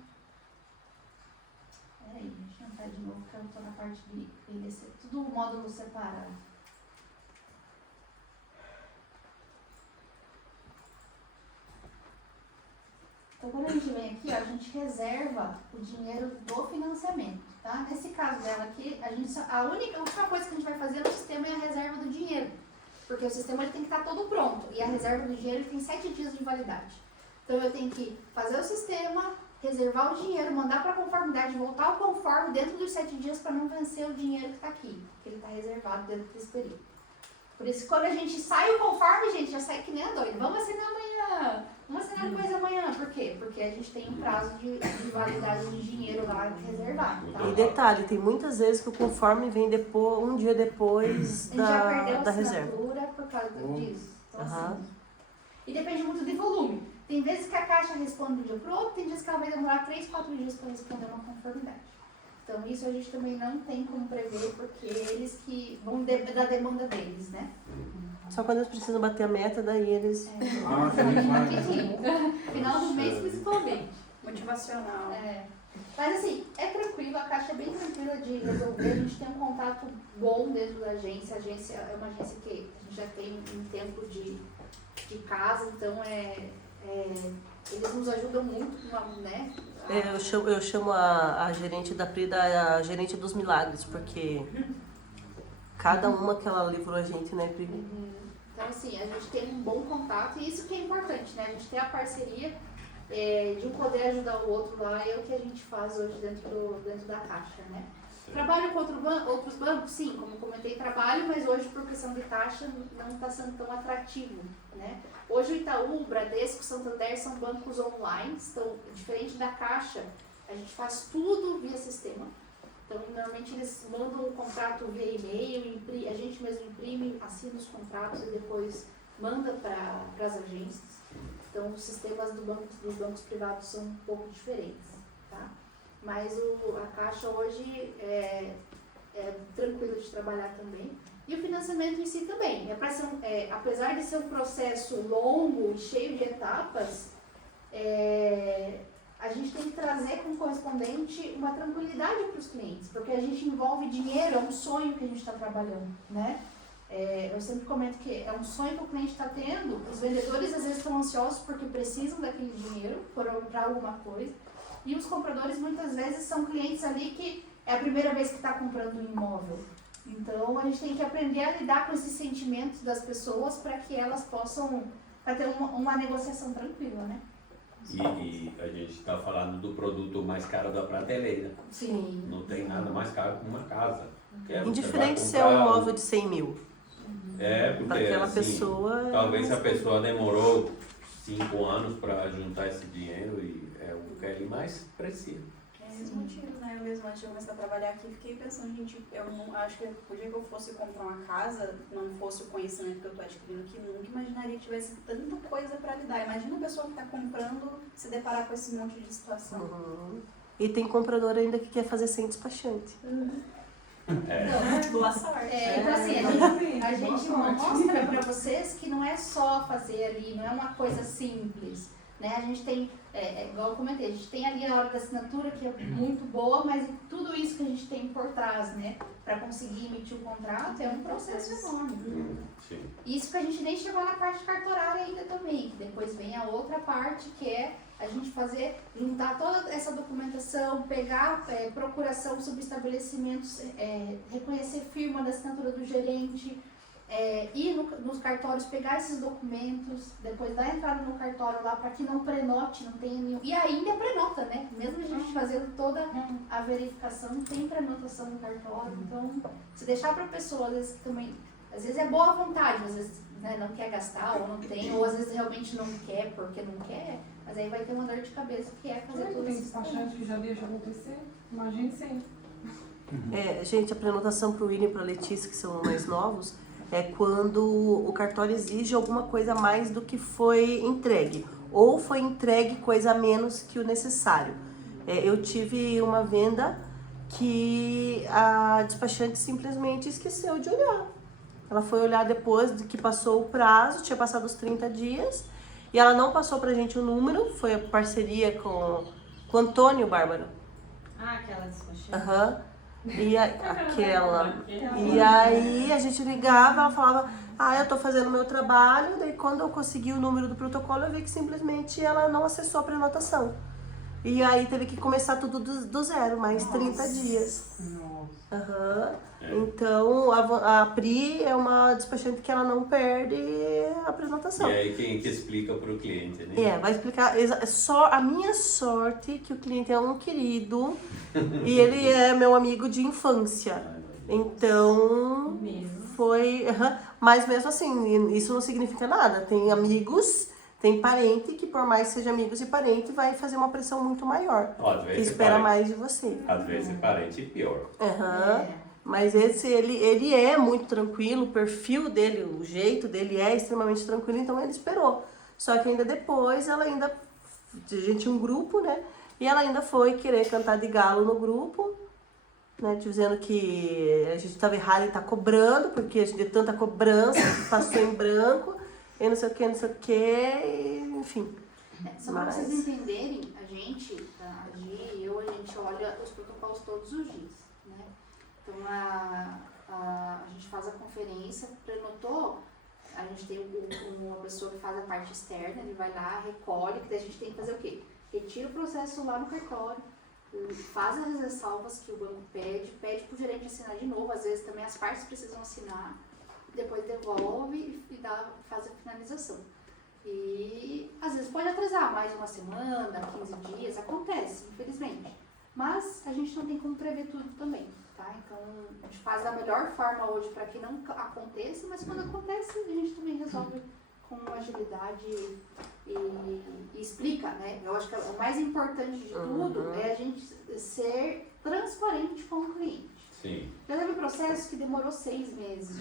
Peraí, deixa eu entrar de novo, porque eu tô na parte de envelhecer. Tudo módulo separado. Então, quando a gente vem aqui, ó, a gente reserva o dinheiro do financiamento, tá? Nesse caso dela aqui, a última coisa que a gente vai fazer no sistema é a reserva do dinheiro. Porque o sistema ele tem que estar todo pronto. E a reserva do dinheiro ele tem 7 dias de validade. Então, eu tenho que fazer o sistema, reservar o dinheiro, mandar para a conformidade, voltar ao conforme dentro dos 7 dias para não vencer o dinheiro que está aqui. Porque ele está reservado dentro desse período. Por isso, quando a gente sai o conforme, gente, já sai que nem a doida. Vamos assinar amanhã. Vamos assinar depois amanhã. Por quê? Porque a gente tem um prazo de validade de dinheiro lá reservado. Tá? E detalhe, tem muitas vezes que o conforme vem um dia depois A gente já perdeu da a reserva. assinatura por causa disso. Então, Aham. assim, e depende muito de volume. Tem vezes que a Caixa responde de um dia para o outro, tem dias que ela vai demorar 3, 4 dias para responder uma conformidade. Então, isso a gente também não tem como prever, porque eles que vão da demanda deles, né? Só quando eles precisam bater a meta, daí eles... Final do mês, principalmente. Motivacional. Mas assim, é tranquilo, a Caixa é bem tranquila de resolver, a gente tem um contato bom dentro da agência. A agência é uma agência que a gente já tem um tempo de casa, então eles nos ajudam muito, né? Eu chamo a gerente da Prida a gerente dos milagres, porque cada uma que ela livrou a gente, né, Pri? Então, assim, a gente tem um bom contato e isso que é importante, né? A gente tem a parceria de um poder ajudar o outro lá, é o que a gente faz hoje dentro da Caixa, né? Trabalho com outros bancos? Sim, como comentei, trabalho, mas hoje por questão de taxa não está sendo tão atrativo, né? Hoje o Itaú, o Bradesco, o Santander são bancos online, então, diferente da Caixa, a gente faz tudo via sistema. Então, normalmente eles mandam o contrato via e-mail, a gente mesmo imprime, assina os contratos e depois manda para as agências. Então, os sistemas dos bancos privados são um pouco diferentes, tá? Mas a Caixa hoje é tranquilo de trabalhar também. E o financiamento em si também. Apesar de ser um processo longo e cheio de etapas, a gente tem que trazer como correspondente uma tranquilidade para os clientes, porque a gente envolve dinheiro, é um sonho que a gente está trabalhando, né? Eu sempre comento que é um sonho que o cliente está tendo, os vendedores às vezes estão ansiosos porque precisam daquele dinheiro para alguma coisa, e os compradores muitas vezes são clientes ali que é a primeira vez que está comprando um imóvel. Então a gente tem que aprender a lidar com esses sentimentos das pessoas para que elas possam ter uma negociação tranquila, né? E a gente está falando do produto mais caro da prateleira. Sim. Não tem nada mais caro que uma casa. Indiferente se é um imóvel de 100 mil. Porque Para aquela assim, pessoa. talvez se a pessoa demorou 5 anos para juntar esse dinheiro e é o que ele mais precisa. É esse motivo, né? Eu mesmo antes de começar a trabalhar aqui, fiquei pensando, gente, eu não acho que o dia que eu fosse comprar uma casa, não fosse o conhecimento que eu estou adquirindo aqui, nunca imaginaria que tivesse tanta coisa para lidar. Imagina a pessoa que está comprando se deparar com esse monte de situação. Uhum. E tem comprador ainda que quer fazer sem despachante. Boa sorte. Então assim, a gente mostra para vocês que não é só fazer ali, não é uma coisa simples, né? A gente tem, igual eu comentei, a gente tem ali a hora da assinatura que é muito boa, mas tudo isso que a gente tem por trás, né? Para conseguir emitir o contrato é um processo enorme. Sim. Isso que a gente nem chegou na parte cartorária ainda também, que depois vem a outra parte que é a gente juntar toda essa documentação, pegar procuração sobre estabelecimentos, reconhecer firma da assinatura do gerente, ir nos cartórios, pegar esses documentos, depois dar entrada no cartório lá para que não prenote, não tenha nenhum. E ainda prenota, né? Mesmo a gente fazendo toda a verificação, não tem prenotação no cartório. Então, se deixar para a pessoa, às vezes é boa vontade, às vezes não quer gastar ou não tem, ou às vezes realmente não quer porque não quer, mas aí vai ter uma dor de cabeça que é fazer tudo Tem isso. despachante que já deixa acontecer? Imagine sem. Gente, a prenotação para o William e para a Letícia, que são mais novos, é quando o cartório exige alguma coisa a mais do que foi entregue. Ou foi entregue coisa a menos que o necessário. Eu tive uma venda que a despachante simplesmente esqueceu de olhar. Ela foi olhar depois de que passou o prazo, tinha passado os 30 dias, e ela não passou pra gente o número, foi a parceria com o Antônio, Bárbara. Aquela despachante. Aham. E aí a gente ligava, ela falava, eu tô fazendo o meu trabalho, daí quando eu consegui o número do protocolo, eu vi que simplesmente ela não acessou a prenotação. E aí teve que começar tudo do zero, mais 30 dias. Aham. Então a Pri é uma despachante que ela não perde a prenotação. E aí quem que explica para o cliente, né? Vai explicar. Só a minha sorte que o cliente é um querido e ele é meu amigo de infância. Então foi. Mas mesmo assim, isso não significa nada. Tem amigos, tem parente que, por mais que seja amigos e parente, vai fazer uma pressão muito maior. Às Que vezes espera parente, mais de você. Às vezes é parente pior. Mas ele é muito tranquilo, o perfil dele, o jeito dele é extremamente tranquilo, então ele esperou. Só que ainda depois, a gente tinha um grupo, né? E ela ainda foi querer cantar de galo no grupo, né? Dizendo que a gente estava errado e tá cobrando, porque a gente de tanta cobrança, passou em branco, e não sei o que, enfim. Só para vocês entenderem, a gente olha os protocolos todos os dias, né? Então a gente faz a conferência, prenotou, a gente tem uma pessoa que faz a parte externa, ele vai lá, recolhe, que daí a gente tem que fazer o quê? Retira o processo lá no cartório, faz as ressalvas que o banco pede para o gerente assinar de novo, às vezes também as partes precisam assinar, depois devolve e faz a finalização. E às vezes pode atrasar mais uma semana, 15 dias, acontece, infelizmente. Mas a gente não tem como prever tudo também, tá? Então a gente faz da melhor forma hoje para que não aconteça, mas quando acontece a gente também resolve com agilidade e explica, né? Eu acho que o mais importante de tudo é a gente ser transparente com o cliente. Sim. Já teve um processo que demorou 6 meses.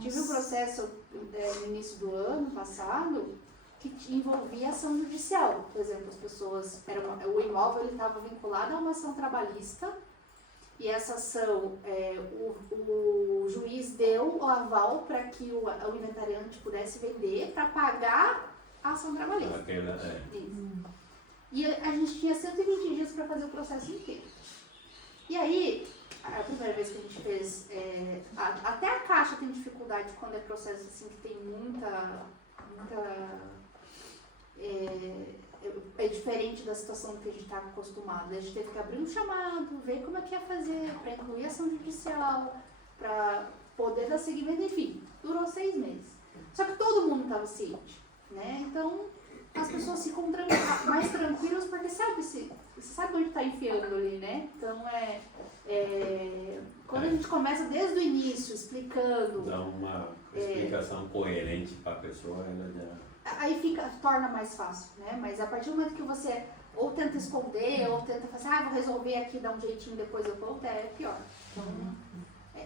Tive um processo no início do ano passado que envolvia ação judicial. Por exemplo, as pessoas, o imóvel estava vinculado a uma ação trabalhista e essa ação, o juiz deu o aval para que o inventariante pudesse vender para pagar a ação trabalhista. Isso. E a gente tinha 120 dias para fazer o processo inteiro. E aí, a primeira vez que a gente fez, até a Caixa tem dificuldade quando é processo assim que tem é diferente da situação que a gente está acostumado. A gente teve que abrir um chamado, ver como é que ia fazer, para incluir ação judicial, para poder dar seguimento, enfim, durou 6 meses. Só que todo mundo estava ciente, né? Então, as pessoas ficam mais tranquilas porque você sabe onde está enfiando ali, né? Então, quando a gente começa desde o início, explicando... Dá uma explicação coerente para a pessoa, ela já... Aí torna mais fácil, né? Mas a partir do momento que você ou tenta esconder, ou tenta falar assim, vou resolver aqui, dar um jeitinho, depois eu volto, é pior.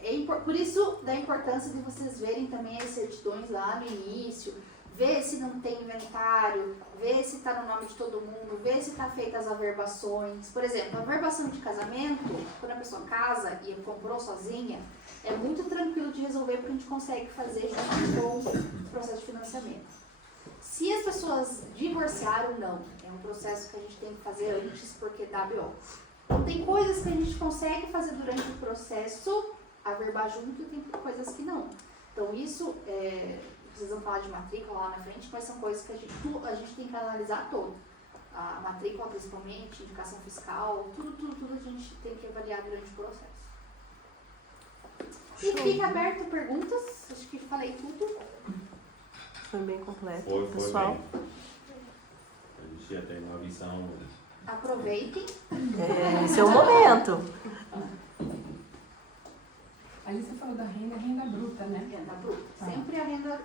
Então, por isso da importância de vocês verem também as certidões lá no início, ver se não tem inventário, ver se está no nome de todo mundo, ver se está feitas as averbações. Por exemplo, a averbação de casamento, quando a pessoa casa e comprou sozinha, é muito tranquilo de resolver porque a gente consegue fazer junto com o processo de financiamento. Se as pessoas divorciaram, não. É um processo que a gente tem que fazer antes porque dá BO. Então tem coisas que a gente consegue fazer durante o processo, averbar junto, e tem coisas que não. Então isso, vocês vão falar de matrícula lá na frente, mas são coisas que a gente tem que analisar todo. A matrícula principalmente, indicação fiscal, tudo a gente tem que avaliar durante o processo. E fica aberto perguntas, acho que falei tudo. Foi bem completo, Foi pessoal. bem. A gente já tem uma visão... Aproveitem. Esse é o momento. Ali você falou da renda bruta, né? Renda bruta. Sempre a renda,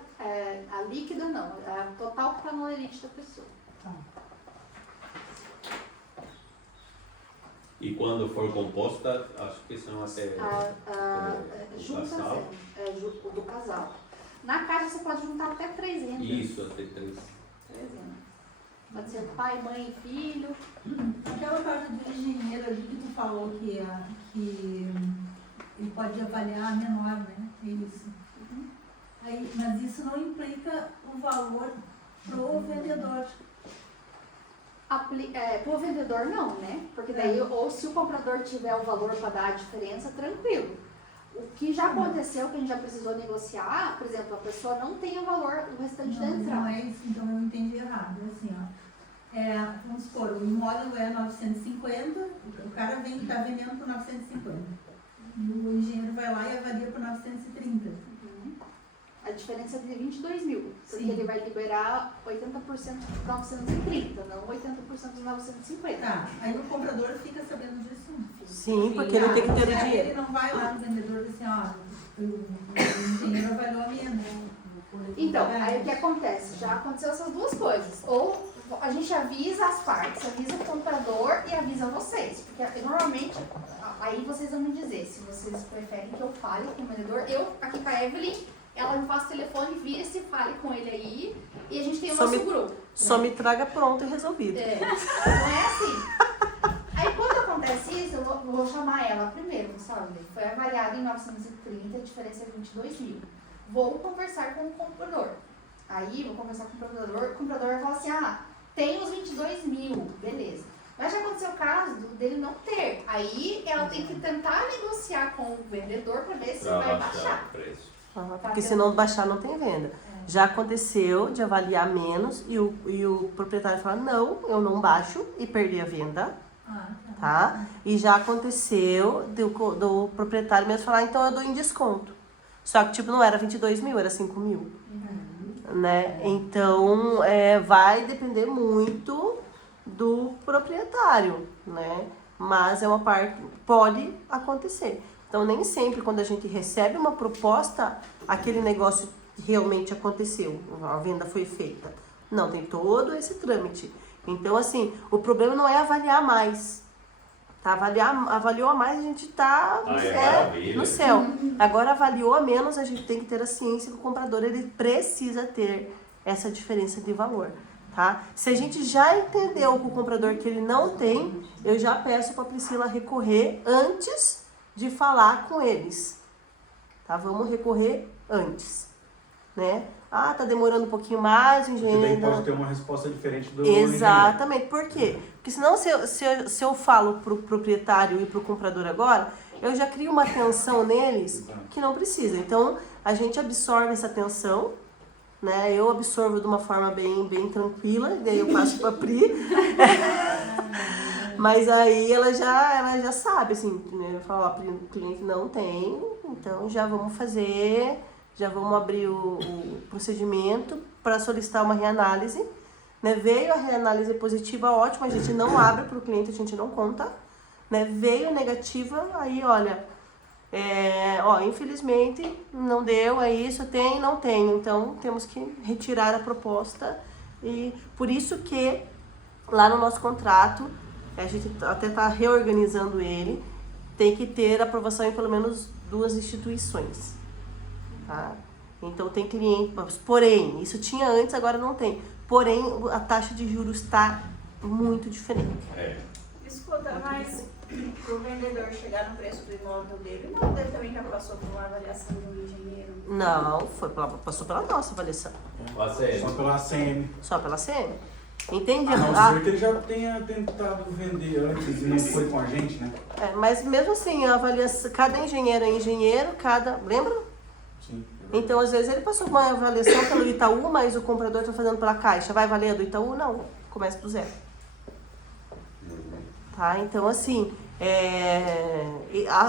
a líquida não, a total que está no lerite da pessoa. Tá. E quando for composta, acho que são até... Junta do casal. Na Caixa você pode juntar até 3 rendas. Isso, até 3. 3 rendas. Pode ser pai, mãe e filho. Aquela parte do engenheiro ali que tu falou que ele pode avaliar menor, né? É isso. Aí, mas isso não implica o valor pro vendedor. Pro vendedor não, né? Porque daí, ou se o comprador tiver o valor para dar a diferença, tranquilo. O que já aconteceu, que a gente já precisou negociar, por exemplo, a pessoa não tem o valor, o restante da entrada. Não é isso, então eu entendi errado. É assim, ó. Vamos supor, o imóvel é 950, o cara está vendendo por 950. E o engenheiro vai lá e avalia por 930. A diferença é de 22 mil, porque Sim. ele vai liberar 80% dos 930, não 80% dos 950. Tá, aí o comprador fica sabendo disso. Sim, porque ele tem que ter o dinheiro. Ele não vai lá no vendedor e diz assim, o engenheiro avaliou a minha, né? Então, aí o que acontece? Já aconteceu essas duas coisas. Ou a gente avisa as partes, avisa o comprador e avisa vocês. Porque normalmente, aí vocês vão me dizer se vocês preferem que eu fale com o vendedor. Eu, aqui com a Evelyn, ela me passa o telefone, vira-se, fale com ele aí. E a gente tem o nosso grupo. Só me traga pronto e resolvido. Não é assim. Aí quando acontece isso, eu vou chamar ela primeiro, sabe? Foi avaliado em 930, a diferença é 22 mil. Vou conversar com o comprador. Aí vou conversar com o comprador vai falar assim, tem os 22 mil, beleza. Mas já aconteceu o caso dele não ter. Aí ela tem que tentar negociar com o vendedor para ver se vai baixar. o preço. Porque se não baixar, não tem venda. Já aconteceu de avaliar menos e o proprietário fala, não, eu não baixo e perder a venda. Tá? E já aconteceu do proprietário mesmo falar, então eu dou em desconto. Só que, tipo, não era 22 mil, era 5 mil. Né? Então, vai depender muito do proprietário, né? Mas é uma parte, pode acontecer. Então, nem sempre quando a gente recebe uma proposta, aquele negócio realmente aconteceu, a venda foi feita. Não, tem todo esse trâmite. Então, assim, o problema não é avaliar mais. Tá? Avaliou a mais, a gente tá maravilha. no céu. Agora, avaliou a menos, a gente tem que ter a ciência que o comprador ele precisa ter essa diferença de valor. Tá? Se a gente já entendeu com o comprador que ele não tem, eu já peço para a Priscila recorrer antes de falar com eles. Tá? Vamos recorrer antes. Né? Ah, tá demorando um pouquinho mais, o Porque engenheiro daí ainda... pode ter uma resposta diferente do Exatamente. Por quê? Porque senão se eu falo pro proprietário e pro comprador agora, eu já crio uma tensão neles que não precisa. Então, a gente absorve essa tensão, né? Eu absorvo de uma forma bem tranquila, daí eu passo pra Pri. Mas aí ela já sabe, assim, né? Eu falo, ó, o cliente não tem, então já vamos fazer... Já vamos abrir o procedimento para solicitar uma reanálise. Né? Veio a reanálise positiva, ótimo, a gente não abre para o cliente, a gente não conta. Né? Veio negativa, aí olha, infelizmente não deu, é isso, tem, não tem. Então temos que retirar a proposta. E por isso que lá no nosso contrato, a gente até está reorganizando ele, tem que ter aprovação em pelo menos 2 instituições. Tá? Então tem cliente, porém, isso tinha antes, agora não tem. Porém, a taxa de juros está muito diferente. Escuta, mas pro vendedor chegar no preço do imóvel dele, não, dele também já passou por uma avaliação de um engenheiro? Não, passou pela nossa avaliação. Só pela ACM. Só pela CM. Entende? A não ser que ele já tenha tentado vender antes e não foi com a gente, né? Mas mesmo assim, a avaliação, cada engenheiro é engenheiro, lembra? Sim. Então, às vezes, ele passou uma avaliação pelo Itaú, mas o comprador está fazendo pela Caixa. Vai valer a do Itaú? Não. Começa do zero. Tá? Então, assim,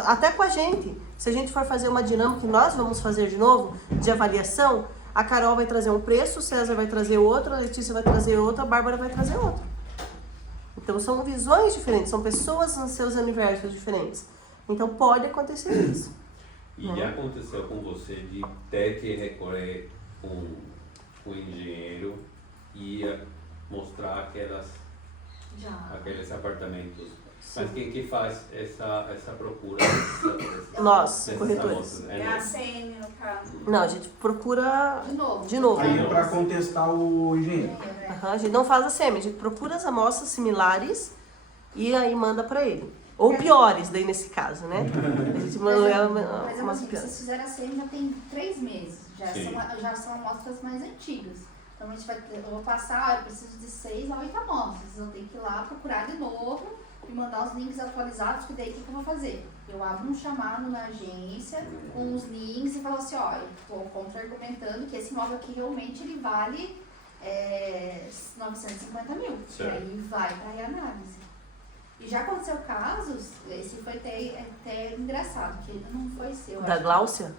até com a gente, se a gente for fazer uma dinâmica que nós vamos fazer de novo, de avaliação, a Carol vai trazer um preço, o César vai trazer outro, a Letícia vai trazer outro, a Bárbara vai trazer outro. Então, são visões diferentes, são pessoas nos seus universos diferentes. Então, pode acontecer isso. E já aconteceu com você de ter que recorrer com o engenheiro e mostrar aqueles apartamentos? Mas quem que faz essa procura? Nós, corretores. É a ACM, no caso. Não, a gente procura de novo. Aí é para contestar o engenheiro. A gente não faz a SEMI, a gente procura as amostras similares e aí manda para ele. Ou piores, daí nesse caso, né? A gente manda Mas umas assim, piores. vocês fizeram a CM já tem 3 meses. Sim. Já são amostras mais antigas. Então eu vou passar, eu preciso de 6 a 8 amostras. Vocês vão ter que ir lá procurar de novo e mandar os links atualizados, que daí o que eu vou fazer? Eu abro um chamado na agência com os links e falo assim, ó, eu estou contra-argumentando que esse imóvel aqui realmente ele vale 950 mil. Certo. E aí vai para reanálise. E já aconteceu casos, esse foi até engraçado, que não foi seu. Da Gláucia?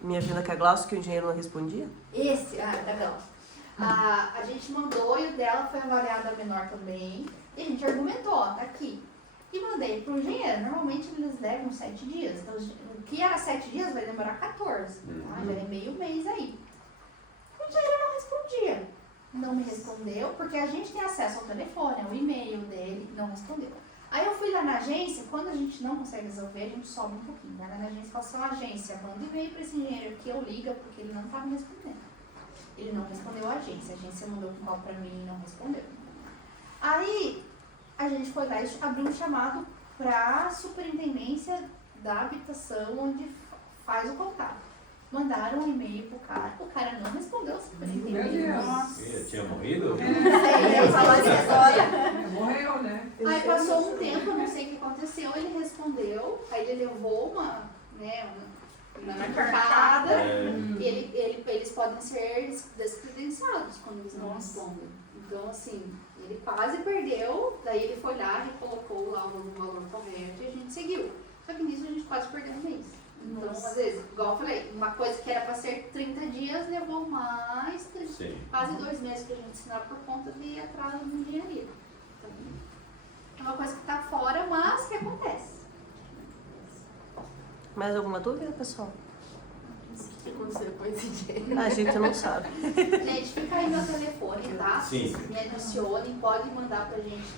Minha vida com a Gláucia, que o engenheiro não respondia? Da Gláucia. A gente mandou e o dela foi avaliado a menor também. E a gente argumentou, ó, tá aqui. E mandei pro engenheiro. Normalmente eles levam 7 dias. Então, o que era 7 dias vai demorar 14. Tá? Já é meio mês aí. O engenheiro não respondia. Não me respondeu, porque a gente tem acesso ao telefone, ao e-mail dele, não respondeu. Aí eu fui lá na agência, quando a gente não consegue resolver, a gente sobe um pouquinho. Vai lá na agência e fala assim, ó, agência, manda e-mail para esse engenheiro aqui, eu ligo, porque ele não estava me respondendo. Ele não respondeu a agência mandou um call para mim e não respondeu. Aí a gente foi lá e abriu um chamado para a superintendência da habitação, onde faz o contato. Mandaram um e-mail pro cara, o cara não respondeu a superintendência. Ele tinha morrido? Não sei, eu falar essa história. Morreu, né? Aí passou um tempo, eu não sei o que aconteceu, ele respondeu, aí ele levou uma cartada, e eles podem ser descredenciados quando eles não respondem. Então, assim, ele quase perdeu, daí ele foi lá e colocou lá o valor correto e a gente seguiu. Só que nisso a gente quase perdeu um mês. Então, às vezes, igual eu falei, uma coisa que era para ser 30 dias levou mais Sim. quase 2 meses pra gente ensinar por conta de atraso no engenharia. Então, é uma coisa que está fora, mas que acontece. Mais alguma dúvida, pessoal? O que aconteceu com esse dinheiro? A gente não sabe. Gente, fica aí meu telefone, tá? Sim. Me adicionem, pode mandar pra gente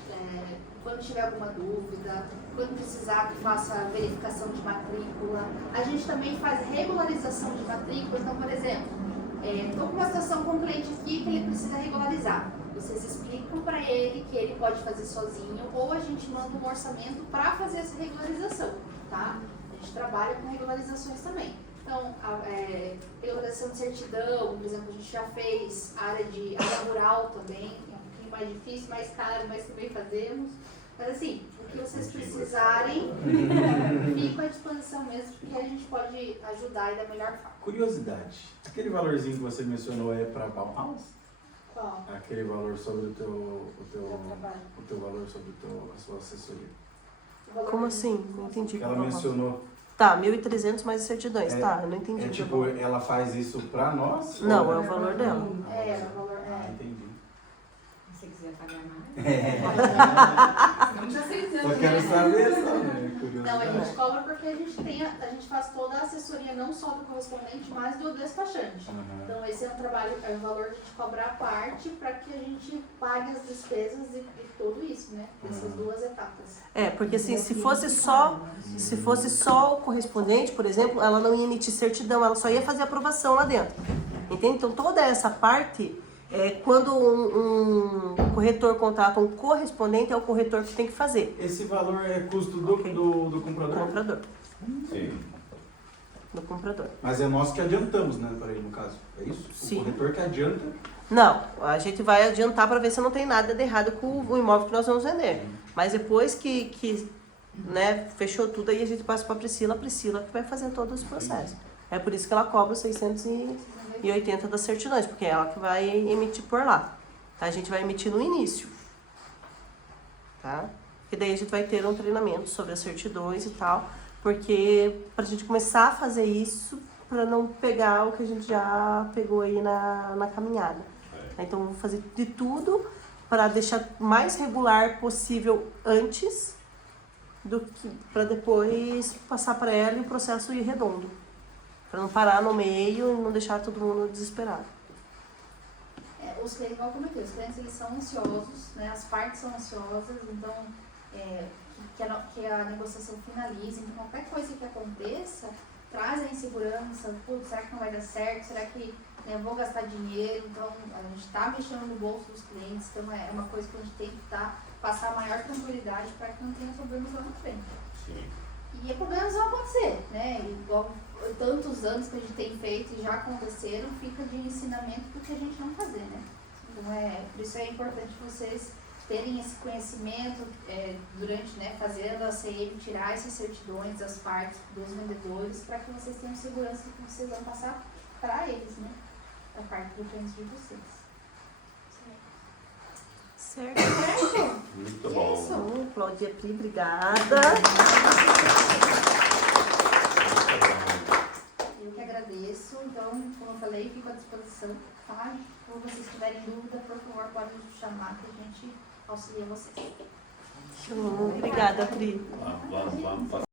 quando tiver alguma dúvida, quando precisar que faça verificação de matrícula. A gente também faz regularização de matrícula. Então, por exemplo, estou com uma situação com um cliente aqui que ele precisa regularizar. Vocês explicam para ele que ele pode fazer sozinho ou a gente manda um orçamento para fazer essa regularização, tá? A gente trabalha com regularizações também. Então, regularização de certidão, por exemplo, a gente já fez área rural também, é um pouquinho mais difícil, mais caro, mas também fazemos. Mas assim, o que vocês precisarem, fico à disposição mesmo, porque a gente pode ajudar e da melhor forma. Curiosidade, aquele valorzinho que você mencionou é para Bauhaus? Qual? Aquele valor sobre o teu valor sobre a sua assessoria. Como assim? Não entendi. Ela mencionou. Tá, 1.300 mais as certidões. Tá, eu não entendi. É tipo, ela faz isso pra nós? Não, ou é o valor dela. O valor entendi. Se você quiser pagar mais. Não Já 6 anos, Só quero né? saber, só, né? Não, a Curiosidade. gente cobra porque a gente faz toda a assessoria, não só do correspondente, mas do despachante. Aham. Então esse é um trabalho, é um valor que a gente cobra à parte para que a gente pague as despesas e tudo isso, né? Essas duas etapas. É, porque assim, se fosse só o correspondente, por exemplo, ela não ia emitir certidão, ela só ia fazer aprovação lá dentro. Entende? Então toda essa parte, quando um corretor contrata um correspondente, é o corretor que tem que fazer. Esse valor é custo do comprador? Do comprador. Sim. Do comprador. Mas é nós que adiantamos, né, para ele, no caso. É isso? Sim. O corretor que adianta. Não, a gente vai adiantar para ver se não tem nada de errado com o imóvel que nós vamos vender. Mas depois que né, fechou tudo, aí a gente passa para a Priscila que vai fazer todo esse processo. É por isso que ela cobra 680 das certidões, porque é ela que vai emitir por lá. Tá? A gente vai emitir no início. Tá? E daí a gente vai ter um treinamento sobre as certidões e tal, porque pra gente começar a fazer isso, para não pegar o que a gente já pegou aí na caminhada. Então, vou fazer de tudo para deixar mais regular possível antes do que para depois passar para ela e o processo ir redondo. Para não parar no meio e não deixar todo mundo desesperado. Os clientes, igual eu comentei, os clientes eles são ansiosos, né? As partes são ansiosas, então que a negociação finalize. Então, qualquer coisa que aconteça, traz a insegurança, será que não vai dar certo? Será que eu vou gastar dinheiro? Então, a gente está mexendo no bolso dos clientes, então é uma coisa que a gente tem que passar a maior tranquilidade para que não tenha problemas lá na frente. Sim. E problemas vão acontecer, né? Igual tantos anos que a gente tem feito e já aconteceram, fica de ensinamento do que a gente não fazer, né? Então, por isso é importante vocês terem esse conhecimento durante, né, fazendo a CM, tirar essas certidões das partes dos vendedores, para que vocês tenham segurança do que vocês vão passar para eles, né? Da parte do cliente de vocês. Certo? Muito E bom. é isso. Cláudia Pri, obrigada. Eu que agradeço. Então, como eu falei, fico à disposição, tá? Se vocês tiverem dúvida, por favor, podem nos chamar que a gente auxilia vocês. Obrigada, Pri. Vamos fazer.